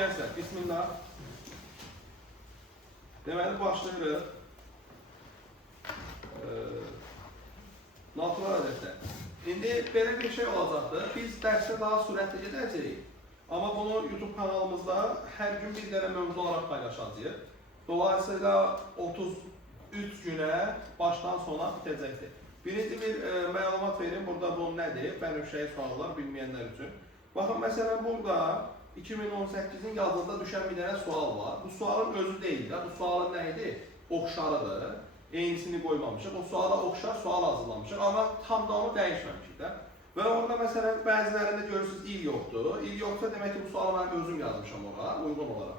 gençler, bismillah. Deməli, başlayırıq. Natural ədədlər. İndi belə bir şey olacaqdır. Biz dərsə daha sürətli gedəcəyik. Amma bunu YouTube kanalımızda hər gün bir dənə mövzu olaraq paylaşacağıq. Dolayısıyla 33 günə başdan sona bitəcəkdir. Birinci bir məlumat verin. Burada bu nədir? Bənövşəyi suallar bilməyənlər üçün. Baxın, məsələn, burada 2018-in yazında düşən bir dənə sual var. Bu sualın özü deyil. Bu sualın nə idi? Oxşarıdır. Eynisini qoymamışıq. O suala oxşar sual hazırlamışıq. Amma tam da onu dəyişməmişik də. Və orada məsələn bəzilərində görürsünüz il yoxdur. İl yoxsa demək ki bu sualı mən özüm yazmışam ora, uyğun olaraq.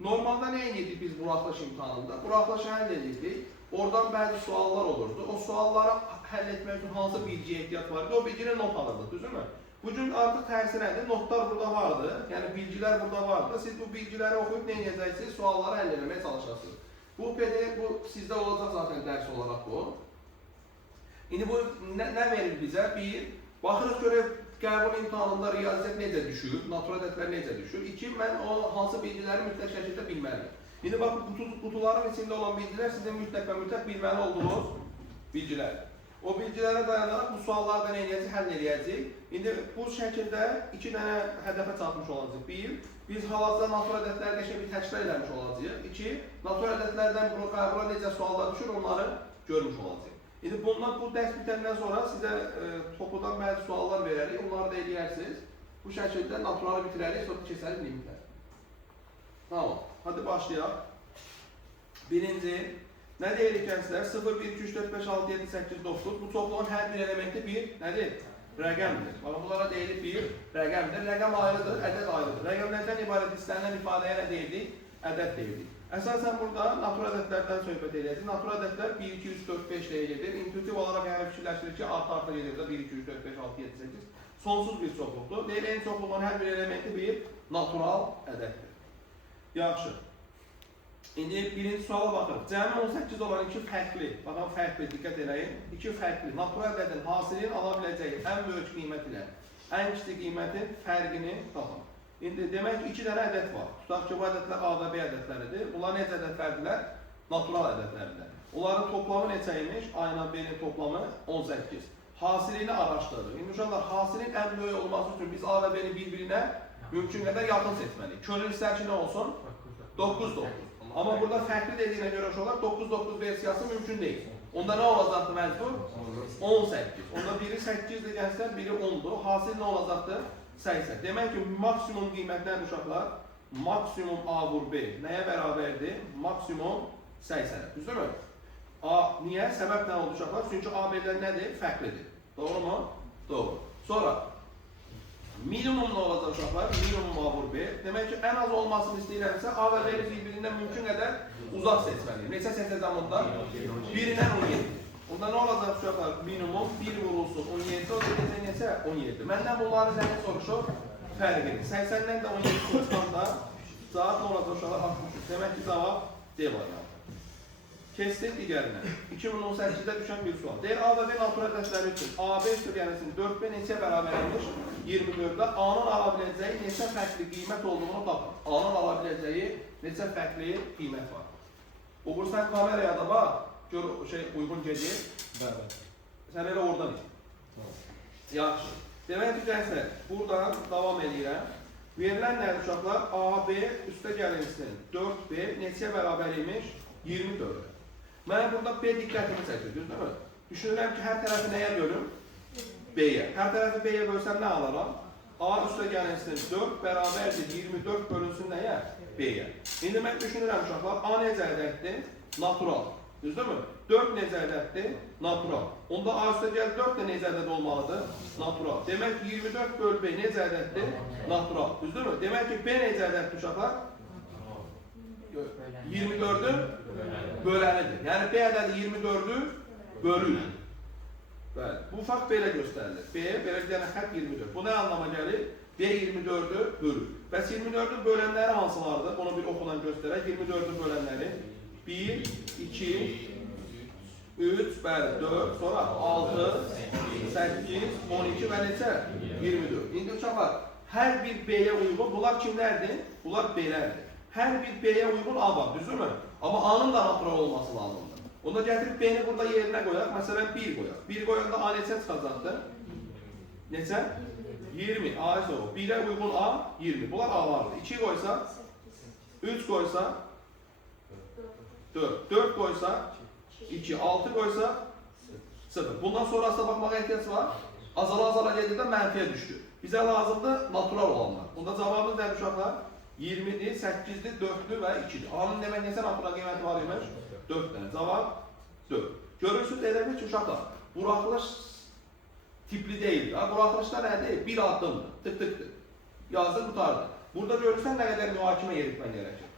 Normalda nə edirdik biz buraxılış imtahanında? Buraxılışı həll edirdik. Oradan bəzi suallar olurdu. O sualları həll etmək üçün hansı bilgiyə ehtiyac var idi? O bilgiyə not alırdıq, düzümü? Bugün artıq tərsi nədir? Notlar burada vardı. Yəni bilgilər burada vardı. Siz bu bilgiləri oxuyub nə edəcəksiniz? Sualları həll etməyə çalışarsınız. Bu PDF bu sizdə olacaq zaten dərs olaraq bu. İndi bu nə verir bizə? Bir, baxırıq görək qəbul imtahanında riyaziyyat necə düşür, natural ədədlər necə düşür. İki, mən o hansı bilgiləri mütləq şəkildə bilməliyim. İndi baxın, qutuların içində olan bilgilər sizin mütləq və mütləq bilməli olduğunuz bilgilərdir. O bilgilərə dayanaraq bu sualları da nə edəcəyik, həll edəcəyik. İndi bu şəkildə iki dənə hədəfə çatmış olacaq. Bir, biz hal-hazırda natural ədədləri bir təkrar eləmiş olacağıq. İki, natural ədədlərdən qəbula necə suallar düşür, onları görmüş olacağıq. İndi bundan bu dərs bitəndən sonra sizə topudan bəzi suallar verərik, onları da eləyərsiniz. Bu şəkildə naturalı bitirərik, sonra keçərik limitlər. Tamam, hadi başlayaq. Birinci, nə deyirik gənclər? 0, 1, 2, 3, 4, 5, 6, 7, 8, 9. Bu topluğun hər bir elementi bir nədir? Rəqəmdir. Bakın bunlara deyilir bir rəqəmdir. Rəqəm ayrıdır, ədəd ayrıdır. Rəqəm nədən ibarət istənilən ifadəyə nə deyildik? Ədəd deyildik. Əsasən burada natural ədədlərdən söhbət edəcəyik. Natural ədədlər 1, 2, 3, 4, 5 deyə gedir. İntuitiv olaraq yəni fikirləşdirir ki, artı gedir də 1, 2, 3, 4, 5, 6, 7, 8. Sonsuz bir çoxluqdur. Deyilən çoxluğun hər bir elementi bir natural ədəddir. Yaxşı. İndi birinci suala baxırıq. Cəmi 18 olan iki fərqli, baxın fərqli, diqqət eləyin. İki fərqli, natural ədədin hasilin ala biləcəyi ən böyük qiymət ilə ən kiçik qiymətin fərqini tapın. İndi demək ki, iki dənə ədəd var. Tutaq ki, bu ədədlər A və B ədədləridir. Bunlar necə ədədlərdirlər? Natural ədədlərdir. Onların toplamı neçəymiş? A ilə B-nin toplamı 18. Hasilini araşdırırıq. İndi uşaqlar, hasilin ən böyük olması üçün biz A və B-ni bir-birinə mümkün qədər yaxın seçməliyik. Könül istər ki, nə olsun? 9-9. Amma burada fərqli dediyinə görə uşaqlar 9-9 versiyası mümkün deyil. Onda nə olacaqdır məcbur? 18. Onda biri 8-dir gənclər, biri 10-dur. Hasil nə olacaqdır? 80. Demək ki, maksimum qiymət nədir uşaqlar? Maksimum A vur B nəyə bərabərdir? Maksimum 80. Düzdürmü? Niyə? Səbəb nə oldu uşaqlar? Çünki A B-dən nədir? Fərqlidir. Doğru mu? Doğru. Sonra minimum nə olacaq uşaqlar? Minimum A vur B. Demək ki, ən az olmasını istəyirəmsə A və B bir-birindən mümkün qədər uzaq seçməliyim. Neçə seçəcəm onda? 1-dən 17. Onda nə olacaq uşaqlar? Minimum 1 vurulsun 17, o da neçə? 17. Məndən bunları sənə soruşur? Fərqini. 80-dən də 17 çıxanda cavab nə olacaq uşaqlar? 63. Demək ki, cavab D variantı. Kestik digərinə. 2018-də düşən bir sual. Deyir, A və B natural ədədləri üçün AB üstəgələsinin 4B neçə bərabərmiş? 24-də A-nın ala biləcəyi neçə fərqli qiymət olduğunu tapın. A-nın ala biləcəyi neçə fərqli qiymət var. Uğursan kameraya da bax, gör uyğun gedir. Bəli. Sən elə oradan iç. Yaxşı. Demək ki, gənclər, buradan davam edirəm. Verilən nədir uşaqlar? AB üstəgələsinin 4B neçə bərabər imiş? 24-də. Mənə burada B diqqətimi çəkir, düzdürmü? Düşünürəm ki, hər tərəfi nəyə bölüm? B-yə. Hər tərəfi B-yə bölsəm nə alaram? A üstəgələsinin 4 bərabərdir 24 bölünsün nəyə? B-yə. İndi mən düşünürəm uşaqlar, A necə ədəddir? Natural. Düzdürmü? 4 necə ədəddir? Natural. Onda A üstəgəl 4 də necə ədəd olmalıdır? Natural. Demək ki, 24 böl B necə ədəddir? Natural. Düzdürmü? Demək ki, B necə ədəddir uşaqlar? 24'ün bölənidir. Yəni B ədədi 24'ü bölür. Bəli. Bu fakt belə göstərilir. B belə bir dənə xətt 24. Bu nə anlama gəlir? B 24'ü bölür. Bəs 24'ün bölənləri hansılardır? Onu bir oxudan göstərək. 24'ün bölənləri 1, 2, 3, bəli, 4, sonra 6, 8, 12 və neçə? 24. İndi uşaqlar, Hər bir B-yə uyğun, bunlar kimlərdir? Bunlar B-lərdir. Hər bir B-yə uyğun A var, düzdürmü? Amma A-nın da natural olması lazımdır. Onda gətirib B-ni burada yerinə qoyaq, məsələn 1 qoyaq. 1 qoyanda A neçə çıxacaqdır? Neçə? 20. A isə o. 1-ə uyğun A 20. Bunlar A-lardır. 2 qoysa, 3 qoysa, 4. 4 qoysa, 2. 6 qoysa, 0. Bundan sonrasına baxmağa ehtiyac var. Azala gedir də mənfiyə düşdü. Bizə lazımdır natural olanlar. Bunda cavabımız nədir uşaqlar? 20'dir, 8'dir, 4'dür və 2'dir. A'nın demək neçə natural qiyməti var imiş? 4 dənə. Cavab 4. Görürsünüz elə bir ki, uşaqlar, buraxılış tipli deyil. Buraxılışda nədir? Bir addımdır, tık-tıktır. Yazdı, qutardı. Burada görürsən nə qədər mühakimə yeritmən gərəkir.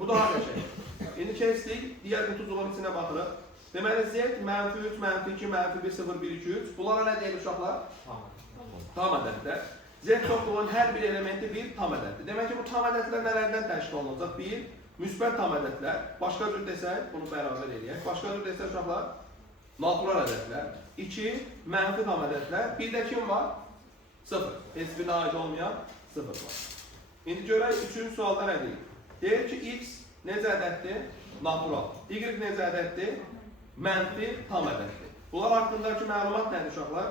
Bu daha qəşəng. İndi keçdik, digər qutucuğun içinə baxırıq. Deməli, Z, -3, -2, -1, 0, 1, 2, 3. Bunlara nə deyil uşaqlar? Tam ədədlər. Z çoxluğun hər bir elementi bir tam ədəddir. Demək ki, bu tam ədədlər nələrdən təşkil olunacaq? 1. Müsbət tam ədədlər. Başqa cür desək, bunu bərabər eləyək. Başqa cür desək uşaqlar, natural ədədlər. 2. Mənfi tam ədədlər. Bir də kim var? 0. Heç birinə aid olmayan 0 var. İndi görək, 3-cü sualda nə deyil? Deyir ki, X necə ədəddir? Natural. Y necə ədəddir? Mənfi tam ədəddir. Bunlar haqqındakı məlumat nədir uşaqlar?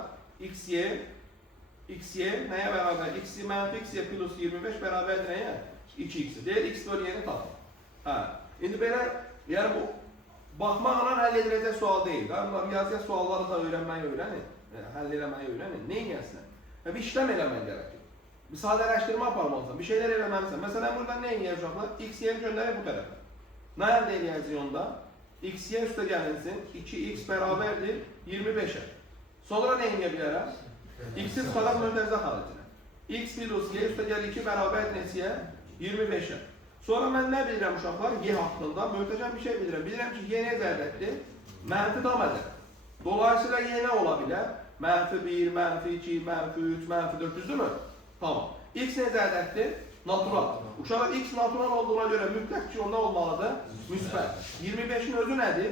XY nəyə bərabər? XY mənfi XY plus 25 bərabər nəyə? 2x. Deyir, x bölü y'ni tapın. İndi belə, yəni bu, baxmaqla həll ediləcək sual deyil. Riyaziyyat sualları da öyrənin. Həll eləməyi öyrənin. Nə edəsən? Bir işlem eləmək gərəkir. Bir sadələşdirmə aparmalısan, bir şeylər eləməlisən. Məsələn, burada nə edəyək uşaqlar? XY-ni göndərək bu tərəfə. Nə əldə edəyəcək onda? XY üstə gəlinsin, 2x bərabərdir 25'ə. Sonra nə edə bilərəm? X-i çıxaraq möhtərizə xaricinə. X plus y üstə gəl 2 bərabər neçəyə? 25'ə. Sonra mən nə bilirəm uşaqlar? Y haqqında möhtəşəm bir şey bilirəm. Bilirəm ki, y necə ədəddir? Mənfi tam ədəd. Dolayısıyla y nə ola bilər? -1, -2, -3, -4, düzdürmü? Tamam. X necə ədəddir? Natural. Uşaqlar x natural olduğuna görə mütləq ki, onda olmalıdır? Müsbət. 25'in özü nədir?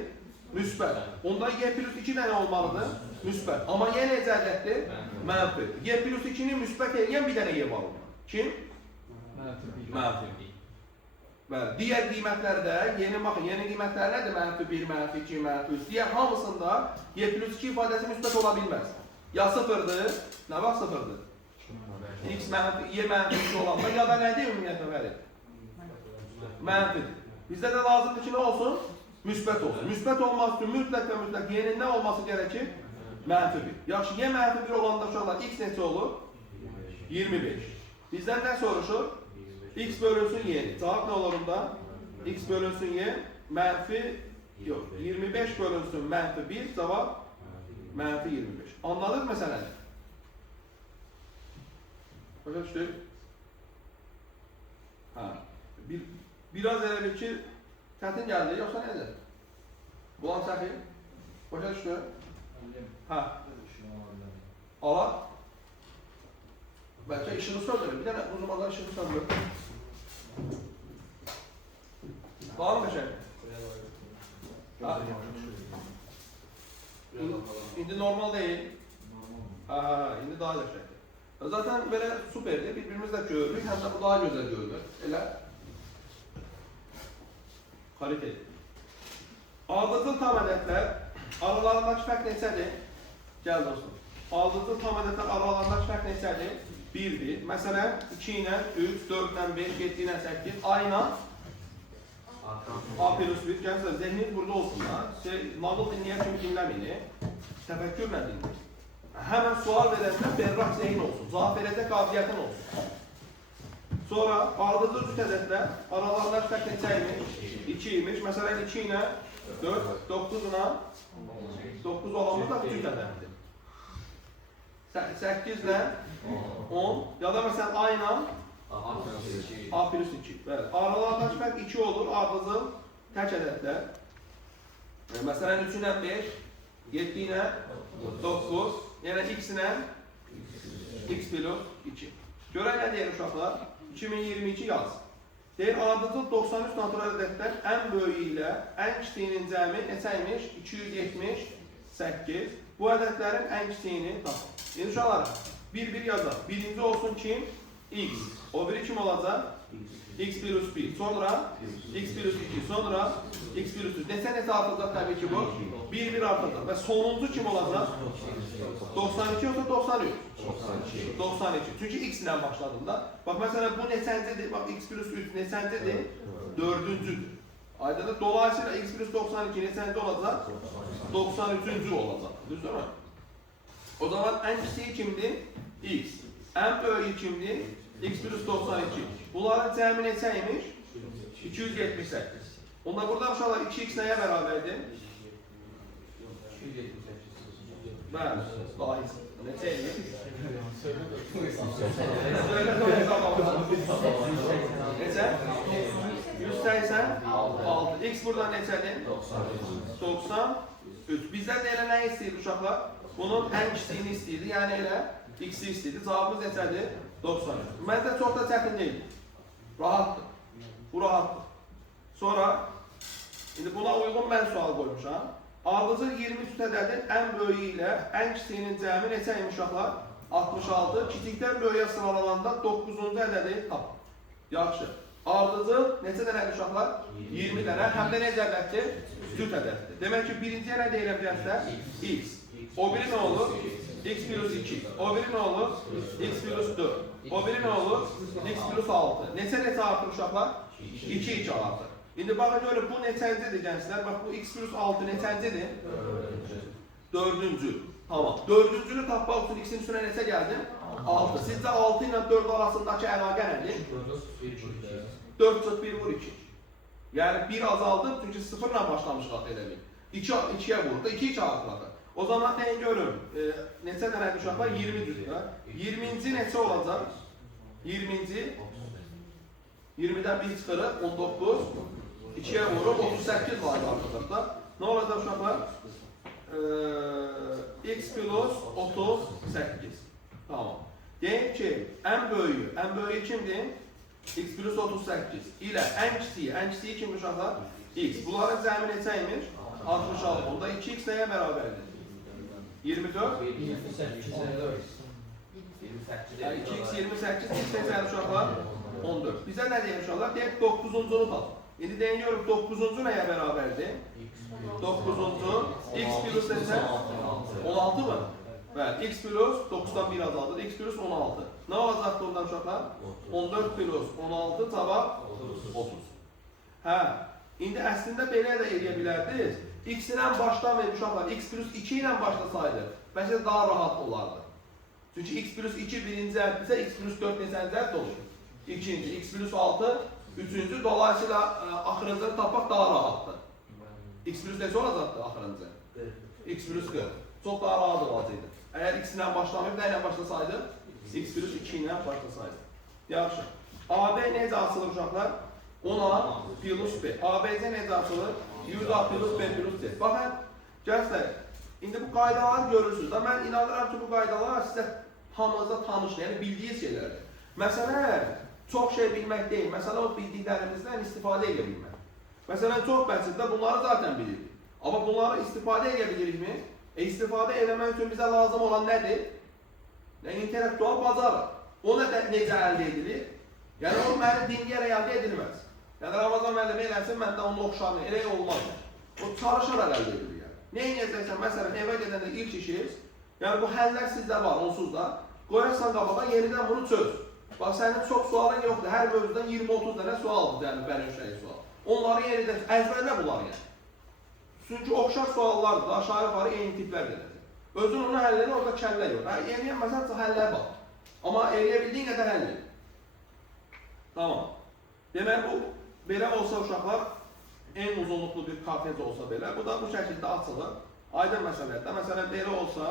Müsbət. Onda y plus 2 dənə olmalıdır? Müsbət. Amma y necə ədəddir? Mənfi. Y plus 2'ni müsbət eləyən bir dənə y var onda. Kim? Mənfi. Bəli. Digər qiymətlərdə, yeni baxın, yeni qiymətlər nədir? -1, -2, -3. Digər hamısında y plus 2 ifadəsi müsbət ola bilməz. Ya 0'dır, nə vaxt 0'dır? X mənfi, y mənfi 2 olanda ya da nədir ümumiyyətlə verir? Mənfidir. Bizdə də lazımdır ki, nə olsun? Müsbət olsun. Müsbət olması üçün mütləq və mütləq y'nin nə olması gərəkir? -1. Yaxşı, y -1 olanda uşaqlar x neçə olur? 25. Bizdən nə soruşur? X bölünsün y'ni. Cavab nə olur onda? X bölünsün y, yox, 25 bölünsün -1, cavab -25. Anladınız məsələni? Başa düşdük? Biraz elə bir ki, çətin gəldi, yoxsa nədir? Bulan səxi? Başa düşdü? Alaq? Bəlkə işini söndürür. Bir dənə uzmanlar işini söndürür. Daha mı qəşəng? İndi normal deyil. İndi daha qəşəngdir. Zaten belə superdir. Bir-birimizlə görürük. Həm də bu daha gözəl görünür. Elə. Kaliteli. Ardıcıl tam ədədlər aralarındakı fərq neçədir? Gəl dostum. Ardıcıl tam ədədlər aralarındakı fərq neçədir? 1'dir. Məsələn, 2 ilə 3, 4 ilə 5, 7 ilə 8, A ilə A plus 1. Gəlsə, zehniniz burada olsun da. Nağıl dinləyən kimi dinləmini. Təfəkkürlə dinləyir. Həmən sual verəndə berrak zehin olsun. Cavab verəcək qabiliyyətin olsun. Sonra ardıcıl cüt ədədlər aralarındakı fərq neçə imiş? 2 imiş. Məsələn, 2 ilə 4, 9 ilə 9 olanımız da cüt ədəddir. 8 ilə 10 ya da məsələn A ilə A plus 2. Aralarındakı fərq 2 olur. Ardıcıl tək ədədlər. Məsələn, 3 ilə 5, 7 ilə 9, yəni x ilə x plus 2. Görək nə deyir uşaqlar? 2022 yaz. Deyir, ardıcıl 93 natural ədədlər ən böyüyü ilə ən kiçiyinin cəmi neçəymiş? 278. Bu ədədlərin ən kiçiyini tapın. Yəni uşaqlar, bir yazaq. Birinci olsun kim? x. O biri kim olacaq? X plus 1. Sonra x plus 2. Sonra x plus 3. Neçə artacaq təbii ki bu? 1 artacaq. Və sonuncu kim olacaq? 92 yoxsa 93? 92. Çünki x ilə başladım da. Bax məsələn bu neçəncidir? Bax x plus 3 neçəncidir? 4-cüdür. Aydındır. Dolayısıyla x plus 92 neçənci olacaq? 93-cü olacaq. Düzdürmü? O zaman ən kiçiyi kimdir? X. Ən böyüyü kimdir? X plus 92. Bunların cəmi neçəymiş? 278. Onda burada uşaqlar 2x nəyə bərabərdir? 278. Bəli, lahis. Neçəydir? Neçə? 186. X buradan neçədir? 93. Bizdən də elə nə istəyir uşaqlar? Bunun ən kiçiyini istəyirdi, yəni elə x-i istəyirdi. Cavabımız neçədir? 93. Məncə çox da çətin deyil. Rahatdır. Bu rahatdır. Sonra, indi buna uyğun mən sual qoymuşam. Ardıcıl 23 ədədin ən böyüyü ilə ən kiçiyinin cəmi neçə imiş uşaqlar? 66. Kiçikdən böyüyə sıralananda 9-cu ədədi tap. Yaxşı. Ardıcıl neçə dənədir uşaqlar? 20 dənə. Həm də necə ədəddir? Cüt ədəddir. Demək ki, birinciyə nə deyirəm gənclər? X. O biri nə olur? X plus 2. O biri nə olur? X plus 4. O biri nə olur? X plus 6. Neçə artır uşaqlar? 2 artır. İndi baxın görün bu neçəncidir gənclər? Bax bu x plus 6 neçəncidir? 4-cü. Tamam. 4-cünü tapmaq üçün x-in üstünə neçə gəldim? 6. Sizcə 6 ilə 4 arasındakı əlaqə nədir? 4 çıx 1 vur 2. Yəni 1 azaldır çünki 0 ilə başlamışıq eləmək. 2-yə vurdu, 2 artırdı. O zaman deyin görün, neçə dənədir uşaqlar? 20 cüzdür. 20-ci neçə olacaq? 20-ci 20-dən 1 çıxırıq, 19. 2-yə vurub 38 var arkadaşlar. Nə olacaq uşaqlar? X plus 38. Tamam. Deyin ki, ən böyüyü kimdir? X plus 38 ilə ən kiçiyi kimdir uşaqlar? X. Bunların cəmi neçəymiş? 66. Onda 2x nəyə bərabərdir? 24? 28. 2x 28, x neçədir uşaqlar? 14. Bizə nə deyim uşaqlar? Deyək 9-cunu tap. İndi deyin görüm 9-cu nəyə bərabərdir? 9-cu x plus neçə? 16 mı? Bəli, x plus 9-dan 1 azaldır. X plus 16. Nə olacaqdır oradan uşaqlar? 14 plus 16 cavab 30. Hə, indi əslində belə də eləyə bilərdiniz. X ilə başlamayıb uşaqlar, x plus 2 ilə başlasaydı, bəlkə daha rahat olardı. Çünki x plus 2 birinci əddirsə, x plus 4 neçənci ədd olur? İkinci, x plus 6, üçüncü, dolayısıyla axırıncını tapmaq daha rahatdır. X plus neçə olacaqdır axırıncı? X plus 40. Çox daha rahat olacaqdı. Əgər x ilə başlamayıb, nə ilə başlasaydı? X plus 2 ilə başlasaydı. Yaxşı. AB necə açılır uşaqlar? 10A plus B. ABC necə açılır? 100A plus B plus C. Baxın, gənclər, indi bu qaydaları görürsünüz. Mən inanıram ki, bu qaydalar sizə hamınızda tanışdır, yəni bildiyiniz şeylərdir. Məsələn, çox şey bilmək deyil. Məsələn, o bildiklərimizdən istifadə edə bilmək. Məsələn, çox bəsitdə bunları zaten bilirik. Amma bunları istifadə edə bilirikmi? İstifadə eləmək üçün bizə lazım olan nədir? İntellektual bacarıq. O necə əldə edilir? Yəni, o məni dinləyərək əldə edilməz. Yəni, Ramazan müəllimi eləsin, mən də onu oxşarım. Elə olmaz. O çalışaraq əldə edilir. Nə edəcəksən? Məsələn, evə gedəndə ilk işiniz, yəni bu həllər sizdə var, onsuz da. Qoyarsan qabağa, yenidən bunu çöz. Bax, sənin çox sualın yoxdur. Hər mövzudan 20-30 dənə sualdır, yəni bəlkə sual. Onları yenidən əzbərlə bunlar yəni. Çünki oxşar suallardır, aşağı yuxarı eyni tiplər edəcək. Özün onu həll edir, orada kəllə yox. Eləyən məsələn, həllər bax. Amma eləyə bildiyin qədər həll edir. Tamam. Demək, bu belə olsa uşaqlar, en uzunluqlu bir kartec olsa belə, bu da bu şəkildə açılır. Aydın məsələdə, məsələn, belə olsa,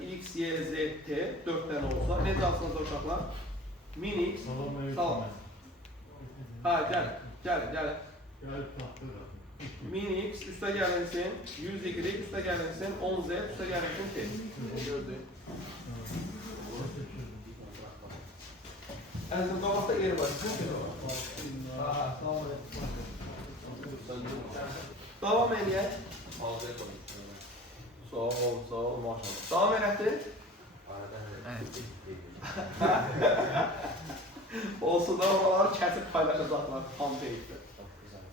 x, y, z, t, 4 dənə olsa, necə açılacaq uşaqlar? Min x, salam. Ha, gəlin. Min x, üstə gəlinsin, 100 y, üstə gəlinsin, 10 z, üstə gəlinsin, t. Gördük. Əzim, qabaqda yeri var. Davam eləyək. Sağ ol, maşallah. Davam eləkdir. Olsun da oraları kəsib paylaşacaqlar tam deyildi.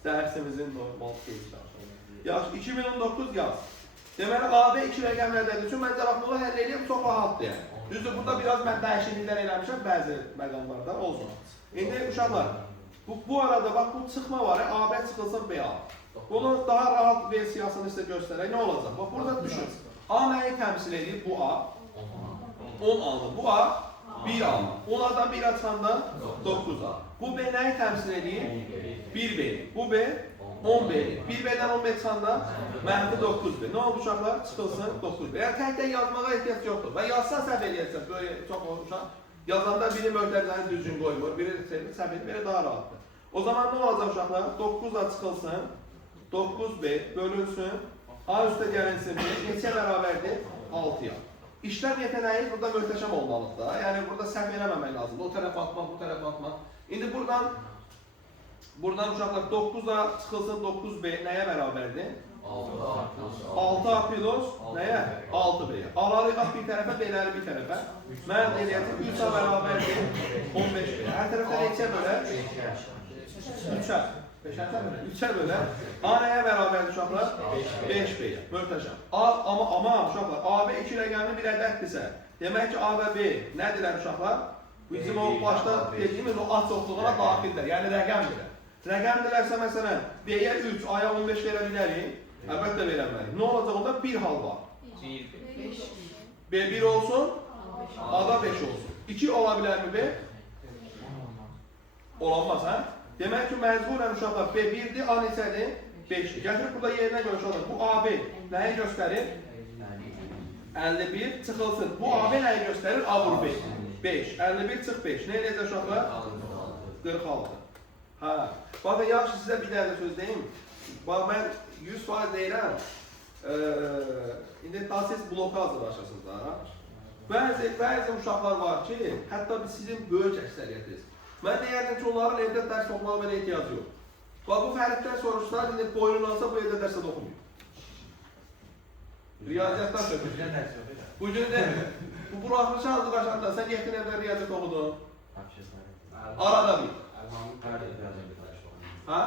Dərsimizin normal deyillər. Yaxşı, 2019 yaz. Deməli, AB 2 rəqəmlərdədir üçün məncə bax, bunu həll edeyim, çox rahatdır yəni. Düzdür, burada biraz mən dəyişikliklər eləmişəm bəzi məqamlarda, olsun. İndi uşaqlar, bu arada bax, bu çıxma var, AB çıxılsın B al. Bunun daha rahat versiyasını sizə göstərək, nə olacaq? Bax, burada düşün. A nəyi təmsil edir? Bu A. 10 aldı. Bu A 1 aldı. 10'dan 1 açanda 9 A. Bu B nəyi təmsil edir? 1 B. Bu B 10 B. 1 B'den 10 B çıxanda mənfi 9 B. Nə oldu uşaqlar? Çıxılsın 9 B. Yəni tək-tək yazmağa ehtiyac yoxdur. Və yazsan səhv eləyəcəksən. Böyle çox uşaq. Yazanda biri möhtərizəni düzgün qoymur, biri səhv edir, biri daha rahatdır. O zaman nə olacaq uşaqlar? 9 A çıxılsın. 9 B bölünsün. A üstə gəlinsin. Neçə bərabərdir? 6'ya. İşlem yeteneği burada möhtəşəm olmalıdır da. Yəni burada səhv eləməmək lazımdır. O tərəfə atmaq, bu tərəfə atmaq. İndi buradan uşaqlar 9A çıxılsın 9B nəyə bərabərdir? 6A plus nəyə? 6B'yə. A'ları bir tərəfə, B'ləri bir tərəfə. Mən eləyəcəm 3A bərabərdir 15B. Hər tərəfdə neçə bölə? 3'ə. 3'ə bölə. A nəyə bərabərdir uşaqlar? 5B'yə. Möhtəşəm. Amma uşaqlar, AB 2 rəqəmli bir ədəddirsə, demək ki, A və B nədirlər uşaqlar? Bizim o başda dediyimiz o ad çoxluğuna daxildir. Yəni rəqəmdirlər. Rəqəmdirlərsə məsələn, B-yə 3, A-ya 15 verə bilərik. Əlbəttə verə bilərik. Nə olacaq onda? Bir hal var. B 1 olsun, A-da 5 olsun. 2 ola bilərmi B? Olamaz, hə? Demək ki, məcburən uşaqlar B 1'dir, A neçədir? 5'dir. Gətirib burada yerinə görə uşaqlar. Bu AB nəyi göstərir? 51 çıxılsın. Bu AB nəyi göstərir? A vur 5. 5. 51 çıx 5. Nə eləyəcək uşaqlar? 46. Hə. Baxın, yaxşı sizə bir dənə söz deyim. Bax, mən 100% deyirəm. İndi daha siz bloka hazırlaşırsınız da. Bəzi uşaqlar var ki, hətta sizin böyük əksəriyyətiniz. Mən deyərdim ki, onların evdə dərs oxumağa belə ehtiyacı yox. Bax, bu Fəriddən soruşlar, indi boyunlansa bu evdə dərsə də oxumuyor. Riyaziyyatdan söhbət. Bu gün də, bu buraxmışı hazırlaşanda, sən yetkin evdə riyaziyyat oxudun. Arada bir. Ha?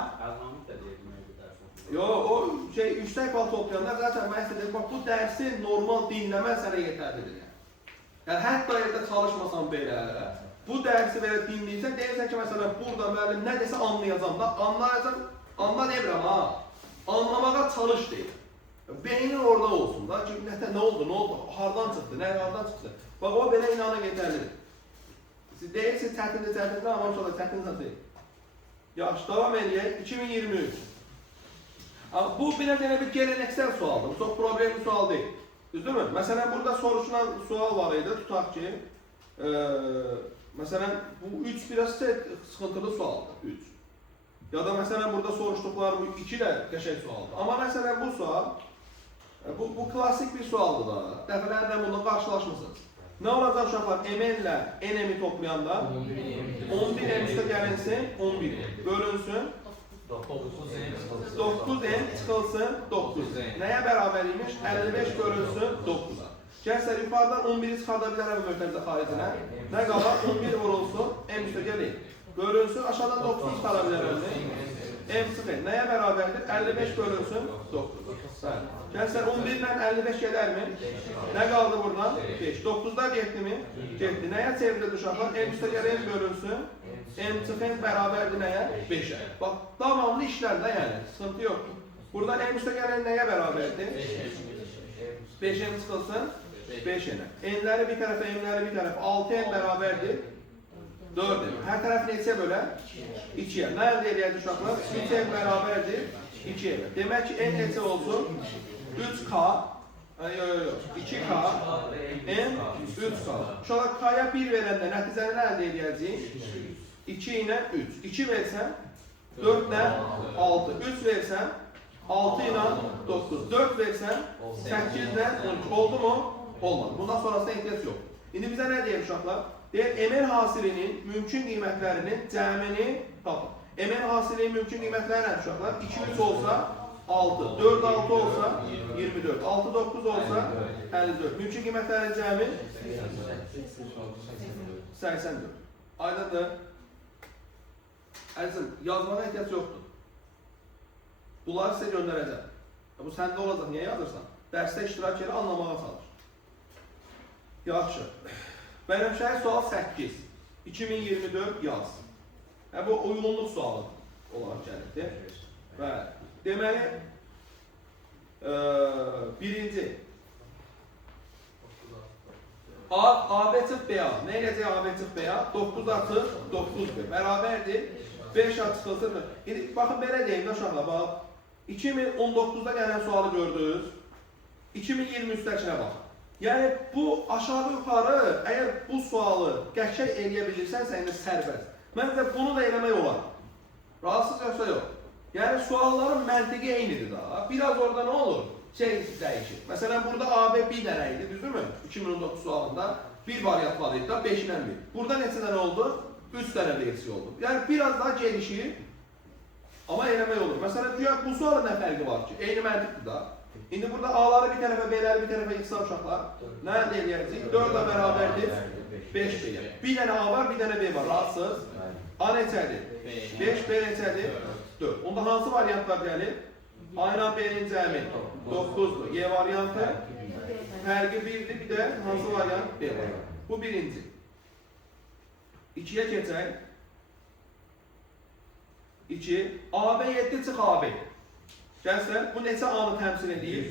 Yox, o yüksək bal toplayanlar zaten mən istədim, bax, bu dərsi normal dinləmə sənə yetərlidir. Yəni, hətta evdə çalışmasan belə, bu dərsi belə dinləyirsən, deyirsən ki, məsələn, burada müəllim nə desə anlayacam da, anla demirəm ha, anlamağa çalış deyir. Beynin orada olsun da ki, nə oldu, hardan çıxdı, hardan çıxdı. Bax, o belə inanın yetərlidir. Siz deyirsiniz, çətindir, amma sonra çətindir deyil. Yaxşı, davam edəyək, 2023. Bu, bir geleneksel sualdır, bu çox problemli sual deyil. Düzdürmü? Məsələn, burada soruşulan sual var idi, tutaq ki, məsələn, bu 3 biraz sıxıntılı sualdır, 3. Ya da məsələn, burada soruşduqları bu 2 də qəşəng sualdır. Amma məsələn, bu sual, bu klasik bir sualdır da, dəfələrlə bununla qarşılaşmışsınız. Nə olacaq uşaqlar? MN ilə NM-i toplayanda 11 M üstə gəlinsin, 11 bölünsün, 9N çıxılsın, 9N. Nəyə bərabər imiş? 55 bölünsün, 9-a. Gəzsər, yuxarıdan 11'i çıxarda bilərəm möhtərizə xaricinə. Nə qalar? 11 vurulsun, M üstə gəlir. Bölünsün, aşağıdan 9'u çıxara bilərəm. M çıxır. Nəyə bərabərdir? 55 bölünsün, 9. Gəzsər, 11 ilə 55 gələrmi? Nə qaldı buradan? 5. 9'da getdi mi? Getdi. Nəyə çevrilir uşaqlar? M üstə gəlir, bölünsün. M çıxın bərabərdir nəyə? 5'ə. Bax, davamlı işlərdə yəni, sıxıntı yoxdur. Buradan M üstə gələn nəyə bərabərdir? 5M çıxılsın, 5N. N'ləri bir tərəfə, M'ləri bir tərəfə. 6N bərabərdir, 4M. Hər tərəf neçə bölə? 2'yə. Nə əldə eləyəcək uşaqlar? 3M bərabərdir, 2M. Demək ki, N neçə olsun? 3K, 2K, M, 3K. Uşaqlar, K'ya 1 verəndə nəticəni nə əldə eləyəcək? 2 ilə 3. 2 versən, 4 ilə 6. 3 versən, 6 ilə 9. 4 versən, 8 ilə 13. Oldu mu? Olmadı. Bundan sonrasında ehtiyac yox. İndi bizə nə deyək uşaqlar? Deyək, MN hasilinin mümkün qiymətlərinin cəmini tapın. MN hasilinin mümkün qiymətləri nə uşaqlar? 2, 3 olsa 6. 4 6 olsa 24. 6 9 olsa 54. Mümkün qiymətlərin cəmi 84. Aydındır. Əzizim, yazmana ehtiyac yoxdur. Bunları sizə göndərəcəm. Bu səndə olacaq, niyə yazırsan? Dərsdə iştirak elə anlamağa çalış. Yaxşı. Bənövşəyi sual 8. 2024 yaz. Bu uyğunluq sualı olaraq gəlirdi. Bəli. Deməli, birinci. AB çıx BA. Nə eləcək AB çıx BA? 9 artıq 9B. Bərabərdir. 5 çıxılsın. İndi baxın belə deyim də uşaqlar, bax. 2019-da gələn sualı gördünüz. 2023-dəkinə baxın. Yəni bu aşağı yuxarı, əgər bu sualı qəşəng eləyə bilirsənsə, indi sərbəst. Məncə bunu da eləmək olar. Rahatsız yoxsa yox. Yəni sualların məntiqi eynidir daha. Biraz orada nə olur? Şey dəyişir. Məsələn, burada AB bir dənə idi, düzdürmü? 2019 sualında bir variant var idi da, 5 ilə 1. Burada neçə dənə oldu? 3 dənə versiya oldu. Yəni biraz daha gelişir, amma eləmək olur. Məsələn, bu sualın nə fərqi var ki? Eyni məntiqdir da. İndi burada A-ları bir tərəfə, B-ləri bir tərəfə yıxsa uşaqlar, nə əldə eləyəcək? 4 da bərabərdir, 5 B. Bir dənə A var, bir dənə B var. Rahatsız. A neçədir? 5, B neçədir? 4. Onda hansı variantlar gəlir? A ilə B-nin cəmi 9'dur. Y variantı fərqi 1'dir. Bir də hansı variant? B variantı. Bu birinci. 2'ye keçək. 2. AB 7 çıx AB. Gəlsən, bu neçə A-nı təmsil edir?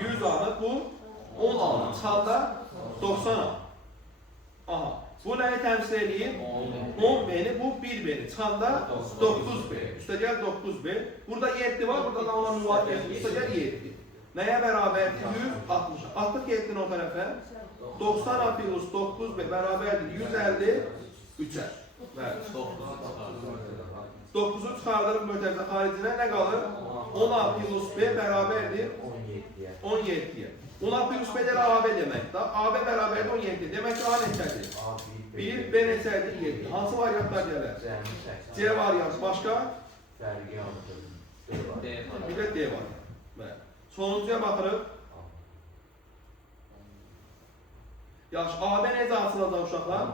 100 A-nı, bu 10 A-nı. Çıxanda 90 A. Aha. Bu nəyi təmsil edir? 10 B-ni, bu 1 B-ni. Çıxanda 9 B. Üstəgəl 9 B. Burada 7 var, burada da ona müvafiq. Üstəgəl 7. Nəyə bərabərdir? 160. Atdıq 7-ni o tərəfə. 90 A plus 9 B bərabərdir. 153-ə. 9'u çıxardırıq mötərizə xaricinə, nə qalır? 10 A plus B bərabərdir 17'ye. 10 A plus B də AB deməkdir. AB bərabərdir 17. Demək ki, A neçədir? 1, B neçədir? 7. Hansı variantlar gələr? C variantı. Başqa? Bir də D variantı. Sonuncuya baxırıq. Yaxşı, AB necə açılacaq uşaqlar?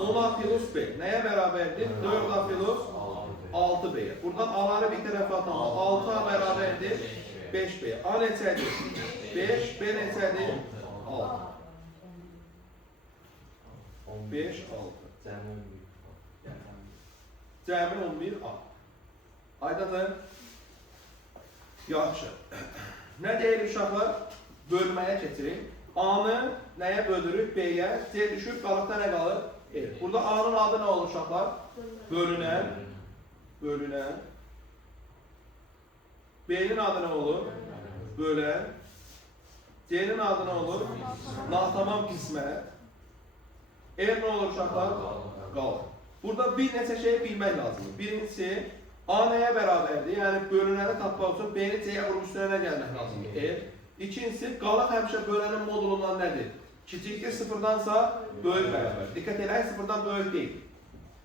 10 A plus B. Nəyə bərabərdir? 4 A plus 6 B. Buradan A'ları bir tərəfə atalım. 6 A bərabərdir 5 B. A neçədir? 5, B neçədir? 6. 5, 6. Cəmi 11 A. Aydadır. Yaxşı. Nə deyir uşaqlar? Bölməyə keçirik. A-nı nəyə bölürük? B-yə. C düşür, qalıqda nə qalır? E. Burada A-nın adı nə olur uşaqlar? Bölünən. Bölünən. B'nin adı nə olur? Bölən. C'nin adı nə olur? Natamam qismət. E nə olur uşaqlar? Qalır. Burada bir neçə şeyi bilmək lazımdır. Birincisi, A nəyə bərabərdir? Yəni bölünəni tapmaq üçün B-ni C-yə vurub üstünə nə gəlmək lazımdır? E. İkincisi, qalıq həmişə bölənin modulundan nədir? Kiçikdir sıfırdansa böyük bərabər. Diqqət eləyin, sıfırdan böyük deyil.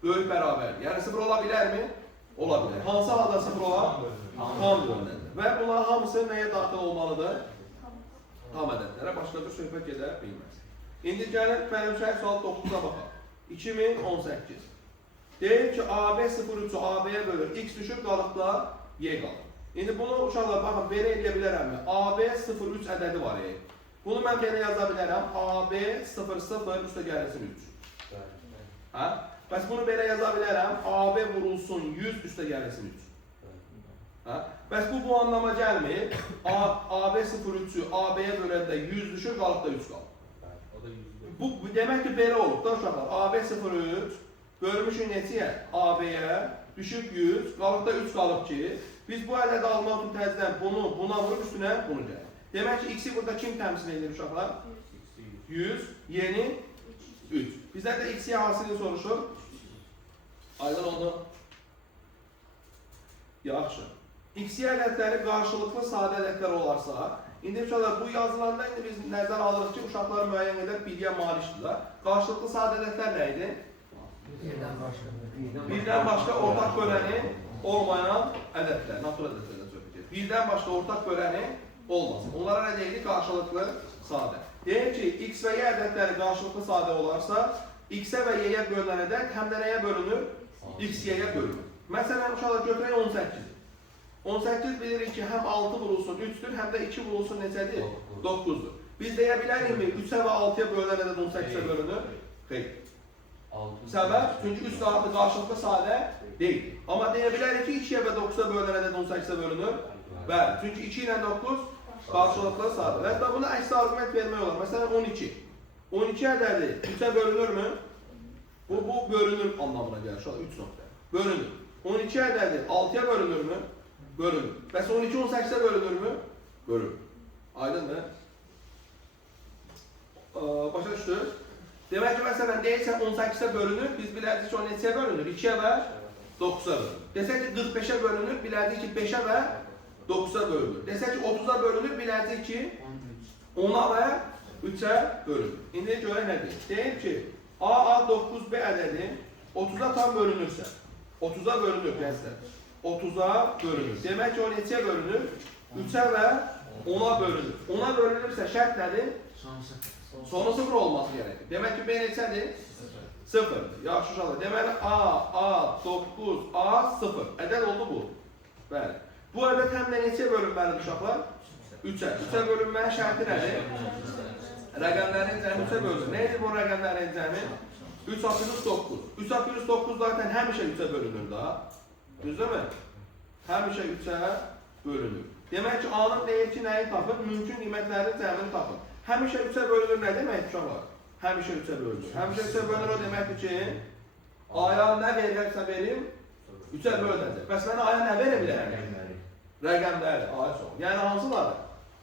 Böyük bərabərdir. Yəni sıfır ola bilərmi? Ola bilər. Hansı halda sıfır olar? Tam bölünədir. Və bunların hamısı nəyə daxil olmalıdır? Tam ədədlərə. Başqa bir söhbət gedə bilməz. İndi gəlin, bənövşəyi sual 9'a baxaq. 2018. Deyir ki, AB 0,3'ü AB-yə bölür. X düşür, qalıqda Y qalır. İndi bunu uşaqlar, baxın, belə eləyə bilərəmmi? AB 0,3 ədədi var. Bunu mən belə yaza bilərəm. AB 0,0 üstə gəlirsin 3. Hə? Bəs bunu belə yaza bilərəm. AB vurulsun 100 üstə gəlirsin 3. Hə? Bəs bu anlama gəlmir. AB 0,3'ü AB-yə böləndə 100 düşür, qalıqda 3 qalır. Bu demək ki, belə olub da uşaqlar. AB 0,3 bölmüşük neçəyə? AB-yə düşüb 100, qalıqda 3 qalıb ki, biz bu ədədi almaq üçün təzdən bunu, buna vurub üstünə bunu gəlir. Demək ki, X-i burada kim təmsil edir uşaqlar? 100, yeni 3. Bizlər də X-i hasilini soruşur. Aydın oldu. Yaxşı. X-i ədədləri qarşılıqlı sadə ədədlər olarsa, indi uşaqlar bu yazılanda indi biz nəzər alırıq ki, uşaqlar müəyyən qədər bilgiyə malikdirlər. Qarşılıqlı sadə ədədlər nə idi? Birdən başqa ortaq böləni olmayan ədədlər, natural ədədlərdən söhbət edir. Birdən başqa ortaq böləni olmasın. Onlara nə deyilir? Qarşılıqlı sadə. Deyək ki, x və y ədədləri qarşılıqlı sadə olarsa, x-ə və y-yə bölünən ədəd həm də nəyə bölünür? X, y-yə bölünür. Məsələn, uşaqlar götürək 18. 18 bilirik ki, həm 6 vurulsun 3-dür, həm də 2 vurulsun neçədir? 9-dur. Biz deyə bilərikmi 3-ə və 6-ya bölünən ədəd 18-ə bölünür? Xeyr. Səbəb, çünki 3 saatı qarşılıqlı sadə deyil. Amma deyə bilərik ki, 2-yə və 9-a bölünən ədəd 18-ə bölünür? Bəli, çünki 2 ilə 9 qarşılıqlı sadə. Və hətta buna əks arqument vermək olar. Məsələn, 12. 12 ədədi 3-ə bölünürmü? Bu bölünür anlamına gəlir. Şu an 3 nöqtə. Bölünür. 12 ədədi 6-ya bölünürmü? Bölünür. Bəs 12 18-ə bölünürmü? Bölünür. Aydındır? Başa düşdür? Demək ki, məsələn, deyirsən 18-ə bölünür, biz bilərdik ki, o neçəyə bölünür? 2-yə və 9-a bölünür. Desək ki, 45-ə bölünür, bilərdik ki, 5-ə və 9-a bölünür. Desək ki, 30-a bölünür, bilərdik ki, 10-a və 3-ə bölünür. İndi görək nə deyir? Deyir ki, A 9B ədədi 30-a tam bölünürsə, 30-a bölünür, gəzlər. 30-a bölünür. Demək ki, o neçəyə bölünür? 3-ə və 10-a bölünür. 10-a bölünürsə şərt nədir? Sonu 0 olması gerekir. Demək ki, B neçədir? 0. Yaxşı uşaqlar. Deməli, A, 9, A, 0. Ədəd oldu bu. Bəli. Bu ədəd həm də neçəyə bölünməlidir uşaqlar? 3-ə. 3-ə bölünmənin şərti nədir? Rəqəmlərin cəmi 3-ə bölünür. Neydir bu rəqəmlərin cəmi? 3 apilus 9. 3 apilus 9 zaten həmişə 3-ə bölünür da. Düzdürmü? Həmişə 3-ə bölünür. Demək ki, A-nın deyir ki, nəyi tapır? Mümkün qiymətlərin cəmini tapır. Həmişə 3-ə bölünür nə deməkdir uşaqlar? Həmişə 3-ə bölünür. Həmişə 3-ə bölünür o deməkdir ki, A-ya nə verirsə verim, 3-ə bölünəcək. Bəs mən A-ya nə verə bilərəm? Rəqəmləri, A-ya çox. Yəni hansıları?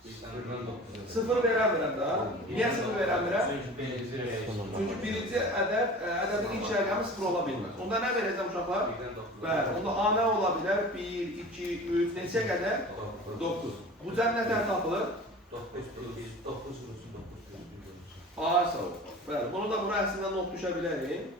0 verəmirəm da. Niyə 0 verəmirəm? Çünki birinci ədədin ilk rəqəmi 0 ola bilməz. Onda nə verəcəm uşaqlar? Bəli, onda A nə ola bilər? 1, 2, 3, neçəyə qədər? 9. Bu cəm nətər tapılır? 9 A sağ ol. Bəli, bunu da bura əslində not düşə bilərik.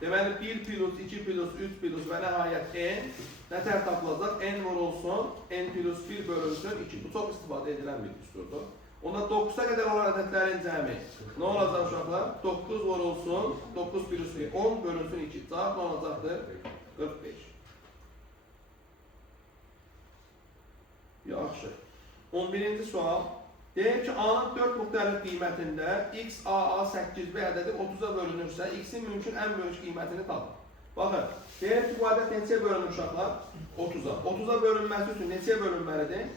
Deməli 1 plus, 2 plus, 3 plus və nəhayət n nətər tapılacaq? N vurulsun, n plus 1 bölünsün 2. Bu çox istifadə edilən bir düsturdur. Onda 9-a qədər olan ədədlərin cəmi nə olacaq uşaqlar? 9 vurulsun, 9 plus 1, 10 bölünsün 2. Cavab nə olacaqdır? 45. Yaxşı. 11-ci sual. Deyək ki, A-nın 4 müxtəlif qiymətində x, A, 8B ədədi 30-a bölünürsə, x-in mümkün ən böyük qiymətini tapın. Baxın, deyək ki, bu ədəd neçəyə bölünür uşaqlar? 30-a. 30-a bölünməsi üçün neçəyə bölünməlidir?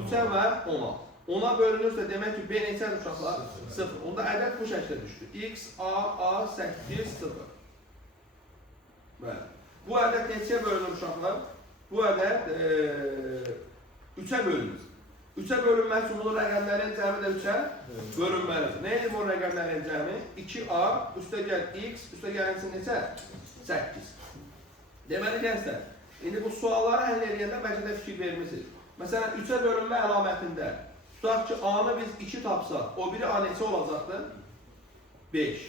3-ə və 10-a. 10-a bölünürsə, demək ki, B neçədir uşaqlar? 0. Onda ədəd bu şəkildə düşdü. X, A, 8, 0. Bəli. Bu ədəd neçəyə bölünür uşaqlar? Bu ədəd 3-ə bölünür. 3-ə bölünməsi üçün bunun rəqəmlərin cəmi də 3-ə bölünməlidir. Neydi bu rəqəmlərin cəmi? 2A, üstə gəl x, üstə gəlinsin neçə? 8. Deməli gənclər, indi bu sualları həll edəndə bəlkə də fikir vermişsiniz. Məsələn, 3-ə bölünmə əlamətində tutaq ki, A-nı biz 2 tapsaq, o biri A neçə olacaqdır? 5.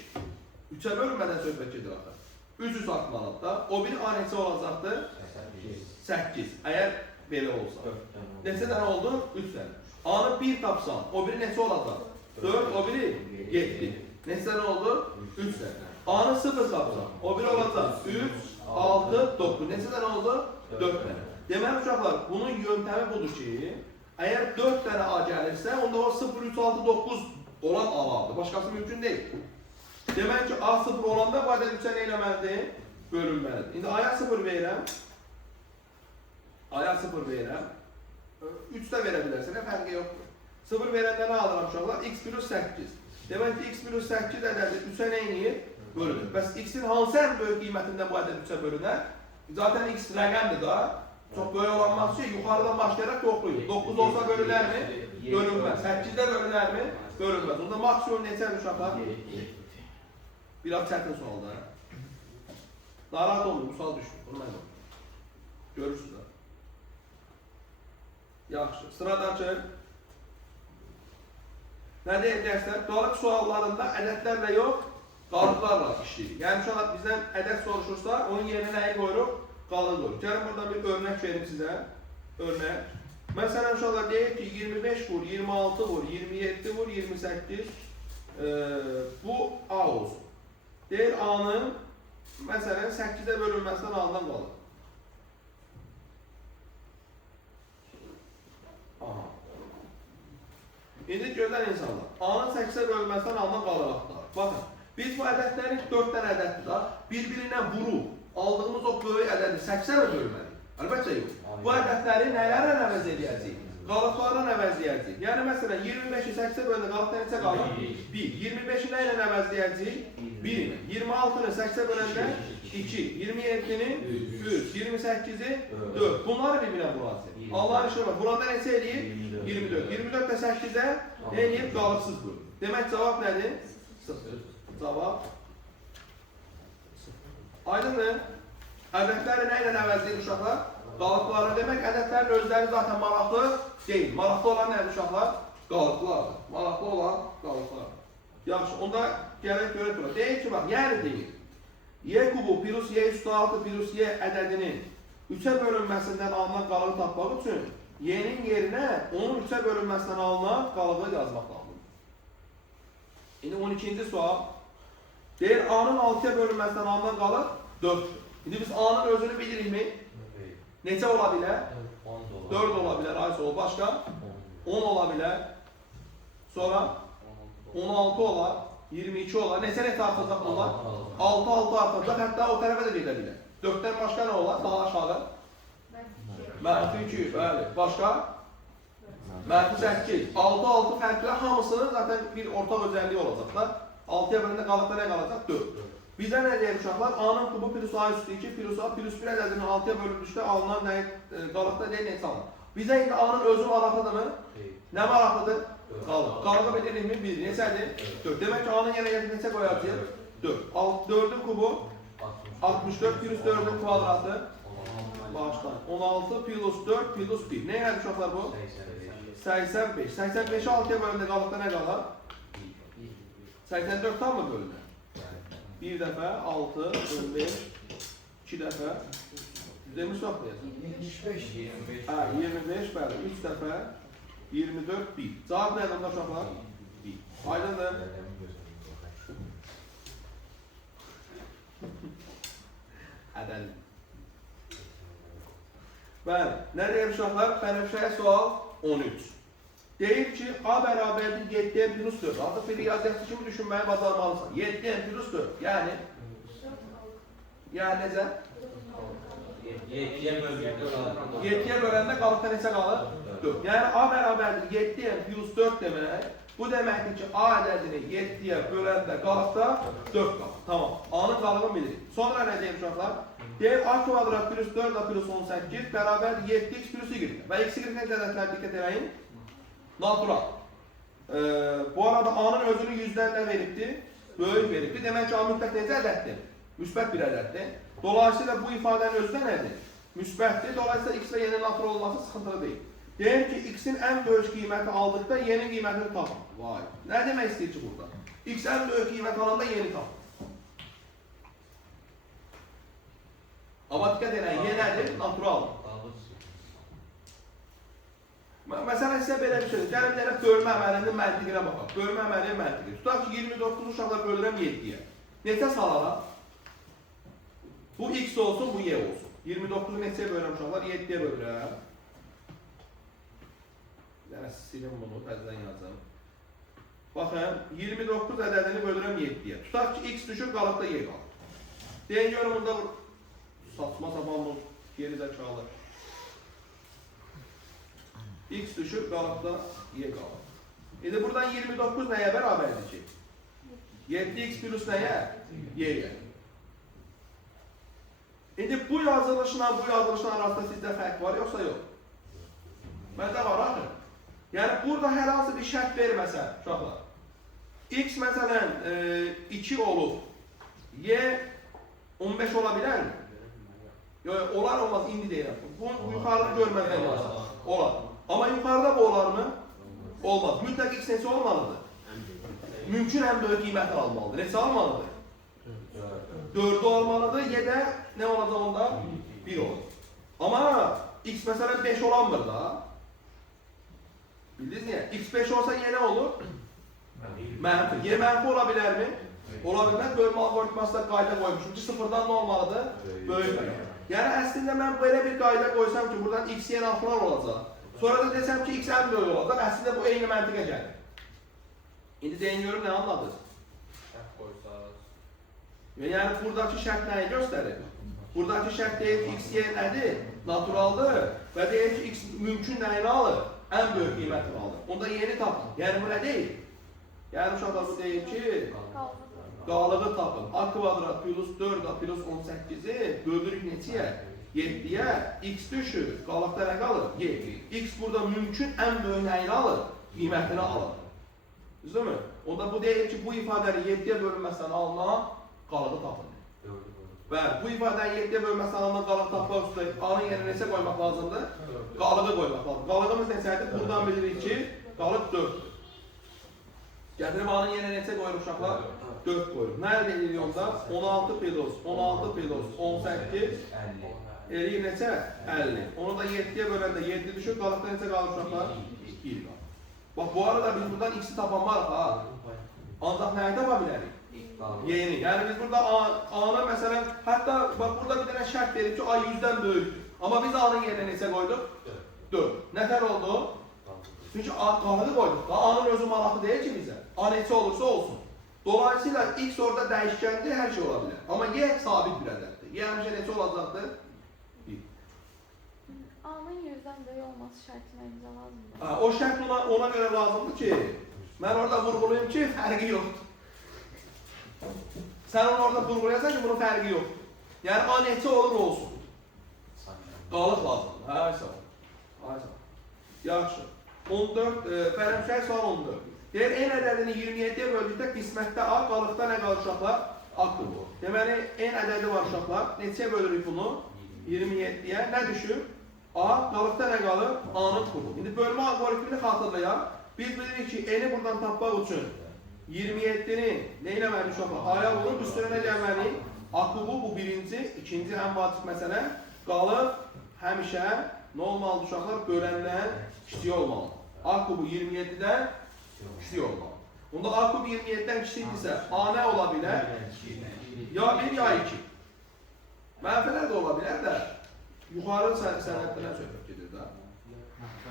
3-ə bölünmədən söhbət gedir axı. 300 atmalıdır da, o biri A neçə olacaqdır? 8. Əgər belə olsa. Neçə dənə oldu? 3 dənə. A-nı 1 tapsan, o biri neçə olacaq? 4, o biri 7. Neçə dənə oldu? 3 dənə. A-nı 0 tapsan, o biri olacaq? 3, 6, 9. Neçə dənə oldu? 4 dənə. Deməli uşaqlar, bunun yöntəmi budur ki, əgər 4 dənə A gəlirsə, onda o 0, 3, 6, 9 olan A-lardır. Başqası mümkün deyil. Demək ki, A 0 olanda bu ədəd 3-ə nə eləməlidir? Bölünməlidir. İndi A-ya 0 verirəm. A-ya 0 verirəm. 3 də verə bilərsən, nə fərqi yoxdur. 0 verəndə nə alıram uşaqlar? X plus 8. Demək ki, X plus 8 ədədi 3-ə nə eləyir? Bölünür. Bəs X-in hansı ən böyük qiymətində bu ədəd 3-ə bölünər? Zaten X rəqəmdir da. Çox böyük olanmaz ki, yuxarıdan başlayaraq yoxluyur. 9 olsa bölünərmi? Bölünməz. 8-də bölünərmi? Bölünməz. Onda maksimum neçədir uşaqlar? Biraz çətin sualda. Narahat olmuyor, bu sual düşmür. Bunu mən olmuyor. Görürsünüz ha. Yaxşı. Sıradakı. Nə deyəcəksən? Qalıq suallarında ədədlərlə yox, qalıqlarla işləyirik. Yəni şu an bizdən ədəd soruşursa, onun yerinə nəyi qoyuruq? Qalıq qoyuruq. Gəlin buradan bir örnək verim sizə. Örnək. Məsələn, uşaqlar deyək ki, 25 vur, 26 vur, 27 vur, 28 bu A olsun. Deyir A-nın məsələn 8-ə bölünməsindən A-dan qalır. Aha. İndi gözəl insanlar, A-nın 8-ə bölünməsindən A-dan qalır axtar. Baxın, biz bu ədədləri 4 dənə ədəddir da, bir-birindən vurub aldığımız o böyük ədədi 8-ə bölməliyik. Əlbəttə yox. Bu ədədləri nələrlə əvəz edəcəyik? Qalıqlarla əvəzləyəcəyik. Yəni məsələn 25-i 8-ə bölündə qalıqda neçə qalır? 1. 25-i nə ilə əvəzləyəcəyik? 1 ilə. 26-nı 8-ə böləndə 2. 27-ni 3. 28-i 4. Bunları bir-birinə vuracaq. Allah'ın işinə bax. Burada neçə eləyir? 24. 24 də 8-ə nə eləyib? Qalıqsız bölür. Demək cavab nədir? 0. Cavab aydındır. Ədədləri nə ilə əvəzləyir uşaqlar? Qalıqları demək, ədədlərin özləri zaten maraqlı deyil. Maraqlı olan nədir uşaqlar? Qalıqlardır. Maraqlı olan qalıqlardır. Yaxşı, onda gələk görək bura. Deyir ki, bax, yəni deyir. Y kubu plus Y üstü 6 plus Y ədədinin 3'ə bölünməsindən alınan qalığı tapmaq üçün Y-nin yerinə onun 3'ə bölünməsindən alınan qalığı yazmaq lazımdır. İndi 12-ci sual. Deyir, A-nın 6'ya bölünməsindən alınan qalıq 4'dür. İndi biz A-nın özünü bilirikmi? Neçə ola bilər? 4 ola bilər, ayısı ol. Başqa? 10 ola bilər. Sonra? 16 olar. 22 olar. Neçə artacaq bunlar? 6 artacaq. Hətta o tərəfə də gedə bilər. 4'dən başqa nə olar? Daha aşağı? Mənfi 2. Bəli. Başqa? Mənfi 8. 6 fərqlə hamısının zaten bir ortaq özəlliyi olacaqlar. 6'ya bölündə qalıqda nə qalacaq? 4. Bizə nə deyir uşaqlar? A-nın kubu plus A üstü 2 plus A plus 1 ədədinin 6'ya bölündükdə alınan qalıqda deyil neçə alınır? Bizə indi A-nın özü maraqlıdırmı? Nə maraqlıdır? Qalıq. Qalığı bilirikmi? Bilir. Neçədir? 4. Demək ki, A-nın yenə neçə qoyacaq? 4. 4'ün kubu 64 plus 4'ün kvadratı başdan 16 plus 4 plus 1. Nə gəldi uşaqlar bu? 85. 85'i 6'ya bölündə qalıqda nə qalır? 84 tam mı bölünür? Bir dəfə 6, 15, 2 dəfə demiş yoxlayasın. 75, 25. Hə, 25 bəli, 3 dəfə 24, 1. Cavab nədir onda uşaqlar? 1. Aydındır. Ədəli. Bəli, nə deyir uşaqlar? Bənövşəyə sual 13. Deyir ki, A bərabərdir 7'ye plus 4. Artıq bir riyaziyyatçı kimi düşünməyi bacarmalısan. 7'ye plus 4. Yəni necə? 7'ye böləndə qalıqda neçə qalır? 4. Yəni A bərabərdir 7'ye plus 4 demək. Bu deməkdir ki, A ədədini 7'ye böləndə qalıqda 4 qalır. Tamam. A'nın qalığını bilirik. Sonra nə deyir uşaqlar? Deyir A kvadrat plus 4 A plus 18 bərabərdir 7x plus y. Və x, y necə ədədlər diqqət edəyin? Natural. Bu arada A'nın özünü 100'dən nə veribdir? Böyük veribdir. Demək ki, A mütləq necə ədəddir? Müsbət bir ədəddir. Dolayısıyla bu ifadənin özü də nədir? Müsbətdir. Dolayısıyla x və y-nin natural olması sıxıntılı deyil. Deyir ki, x-in ən böyük qiyməti aldıqda y-nin qiymətini tapın. Vay. Nə demək istəyir ki burada? X ən böyük qiymət alanda y-ni tapın. Amma diqqət edin, y nədir? Naturaldır. Məsələn, sizə belə bir şey. Gəlin deyək, bölmə əməlinin məntiqinə baxaq. Bölmə əməlinin məntiqi. Tutaq ki, 29 uşaqlar bölürəm 7'yə. Neçə salaram? Bu x olsun, bu y olsun. 29'u neçəyə bölürəm uşaqlar? 7'yə bölürəm. Yəni, silin bunu, təzdən yazın. Baxın, 29 ədədini bölürəm 7'yə. Tutaq ki, x düşür, qalıqda y qalır. Deyin, görün, bunda saçma sapan bu geri zəkalı. X düşür, qalıqda y qalır. İndi buradan 29 nəyə bərabərdir ki? 7x plus nəyə? Y-yə. İndi bu yazılışla bu yazılışla arasında sizdə fərq var, yoxsa yox? Məndə var, axı. Yəni, burada hər hansı bir şərt verməsən, uşaqlar. X məsələn 2 olub, y 15 ola bilərmi? Yox, olar olmaz, indi deyirəm. Bunu yuxarını görmədən yazsın. Olar. Amma yuxarıda bu olar mı? Olmaz. Mütləq x neçə olmalıdır? Mümkün ən böyük qiyməti almalıdır. Neçə almalıdır? 4'ü olmalıdır. Y də nə olacaq onda? 1 olur. Amma x məsələn 5 olanmır da. Bildiniz niye? X5 olsa yine olur. Mənfi. Y mənfi ola bilər mi? Ola bilməz. Bölmə algoritmasında qayda qoymuşum ki, sıfırdan nə olmalıdır? Böyük. Yəni əslində mən belə bir qayda qoysam ki, buradan x y natural olacaq. Sonra da desəm ki, x ən böyük olacaq. Əslində bu eyni məntiqə gəlir. İndi deyin görüm nə anladınız? Yəni buradakı şərt nəyi göstərir? Buradakı şərt deyir ki, x y nədir? Naturaldır. Və deyir ki, x mümkün nəyini alır? Ən böyük qiymətini alır. Onda yeni tapın. Yəni bu nə deyil? Yəni uşaqlar bu deyir ki, qalığı tapın. A kvadrat plus 4A plus 18'i bölürük neçəyə? 7'yə. X düşür. Qalıqda nə qalır? 7. X burada mümkün ən böyük nəyini alır? Qiymətini alır. Düzdür mü? Onda bu deyir ki, bu ifadəni 7'yə bölünməsən alınan qalığı tapın. Bəli, bu ifadəni 7'yə bölünməsən alınan qalığı tapmaq üstə A-nın yerinə neçə qoymaq lazımdır? Qalığı qoymaq lazımdır. Qalığımız neçədir? Buradan bilirik ki, qalıq 4'dür. Gətirib A-nın yerinə neçə qoyuruq uşaqlar? 4 qoyuruq. Nə əldə edirik onda? 16 plus 18 eləyir neçə? 50. Onu da 7'yə böləndə 7 düşür, qalıqda neçə qalır uşaqlar? 2 qalır. Bax, bu arada biz buradan x-i tapanmarıq ha. Ancaq nəyi tapa bilərik? Yeni. Yəni biz burada A-na məsələn, hətta bax burada bir dənə şərt verib ki, A 100'dən böyükdür. Amma biz A-nın yerinə neçə qoyduq? 4. Nətər oldu? Çünki qalığı qoyduq. A-nın özü maraqlı deyil ki bizə. A neçə olursa olsun. Dolayısıyla x orada dəyişkəndir, hər şey ola bilər. Amma y sabit bir ədəddir. Y həmişə neçə olacaqdır? 1. A-nın 100'dən böyük olması şərtinə imza lazımdır. O şərt ona görə lazımdır ki, mən orada vurğulayım ki, fərqi yoxdur. Sən onu orada vurğulayasan ki, bunun fərqi yoxdur. Yəni A neçə olur olsun. Qalıq lazımdır. Aysa. Yaxşı. 14, fərəmşər sual 14. Deyir, n ədədini 27'yə böldükdə qismətdə A, qalıqda nə qalır uşaqlar? A-dır bu. Deməli, n ədədi var uşaqlar. Neçəyə bölürük bunu? 27'yə. Nə düşür? A, qalıqda nə qalır? A-nın kubu. İndi bölmə algoritmini xatırlayaq. Biz bilirik ki, n-i buradan tapmaq üçün 27'ni nə eləməli uşaqlar? A-ya vurub, üstünə nə gəlməli? A kubu bu birinci, ikinci ən vacib məsələ. Qalıq həmişə nə olmalıdır uşaqlar? Böləndən kiçik olmalı. A kubu 27'dən kiçik olmalı. Onda A kubu 27'dən kiçikdirsə, A nə ola bilər? Ya 1 ya 2. Mənfələr də ola bilər də, yuxarı sənədlərdən söhbət gedir də.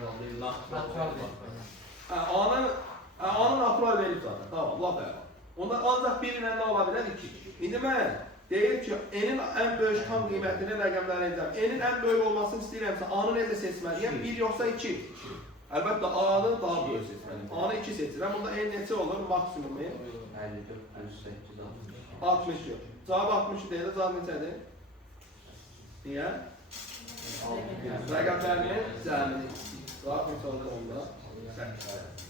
A-nın natural verib zaten. Tamam, laf əla. Onda ancaq 1 ilə nə ola bilər? 2. İndi mən deyir ki, n-in ən böyük tam qiymətini rəqəmlərə edəcəm. N-in ən böyük olmasını istəyirəmsə, A-nı necə seçməliyəm? 1 yoxsa 2. Əlbəttə, A-nı daha böyük seçməliyim. A-nı 2 seçirəm. Bunda n neçə olur? Maksimumi? 54 plus 8, 60 yox. Cavab 60 deyil, cavab neçədir? Niyə? Rəqəmlərinin cəmini. Cavab neçə olur onda? 8.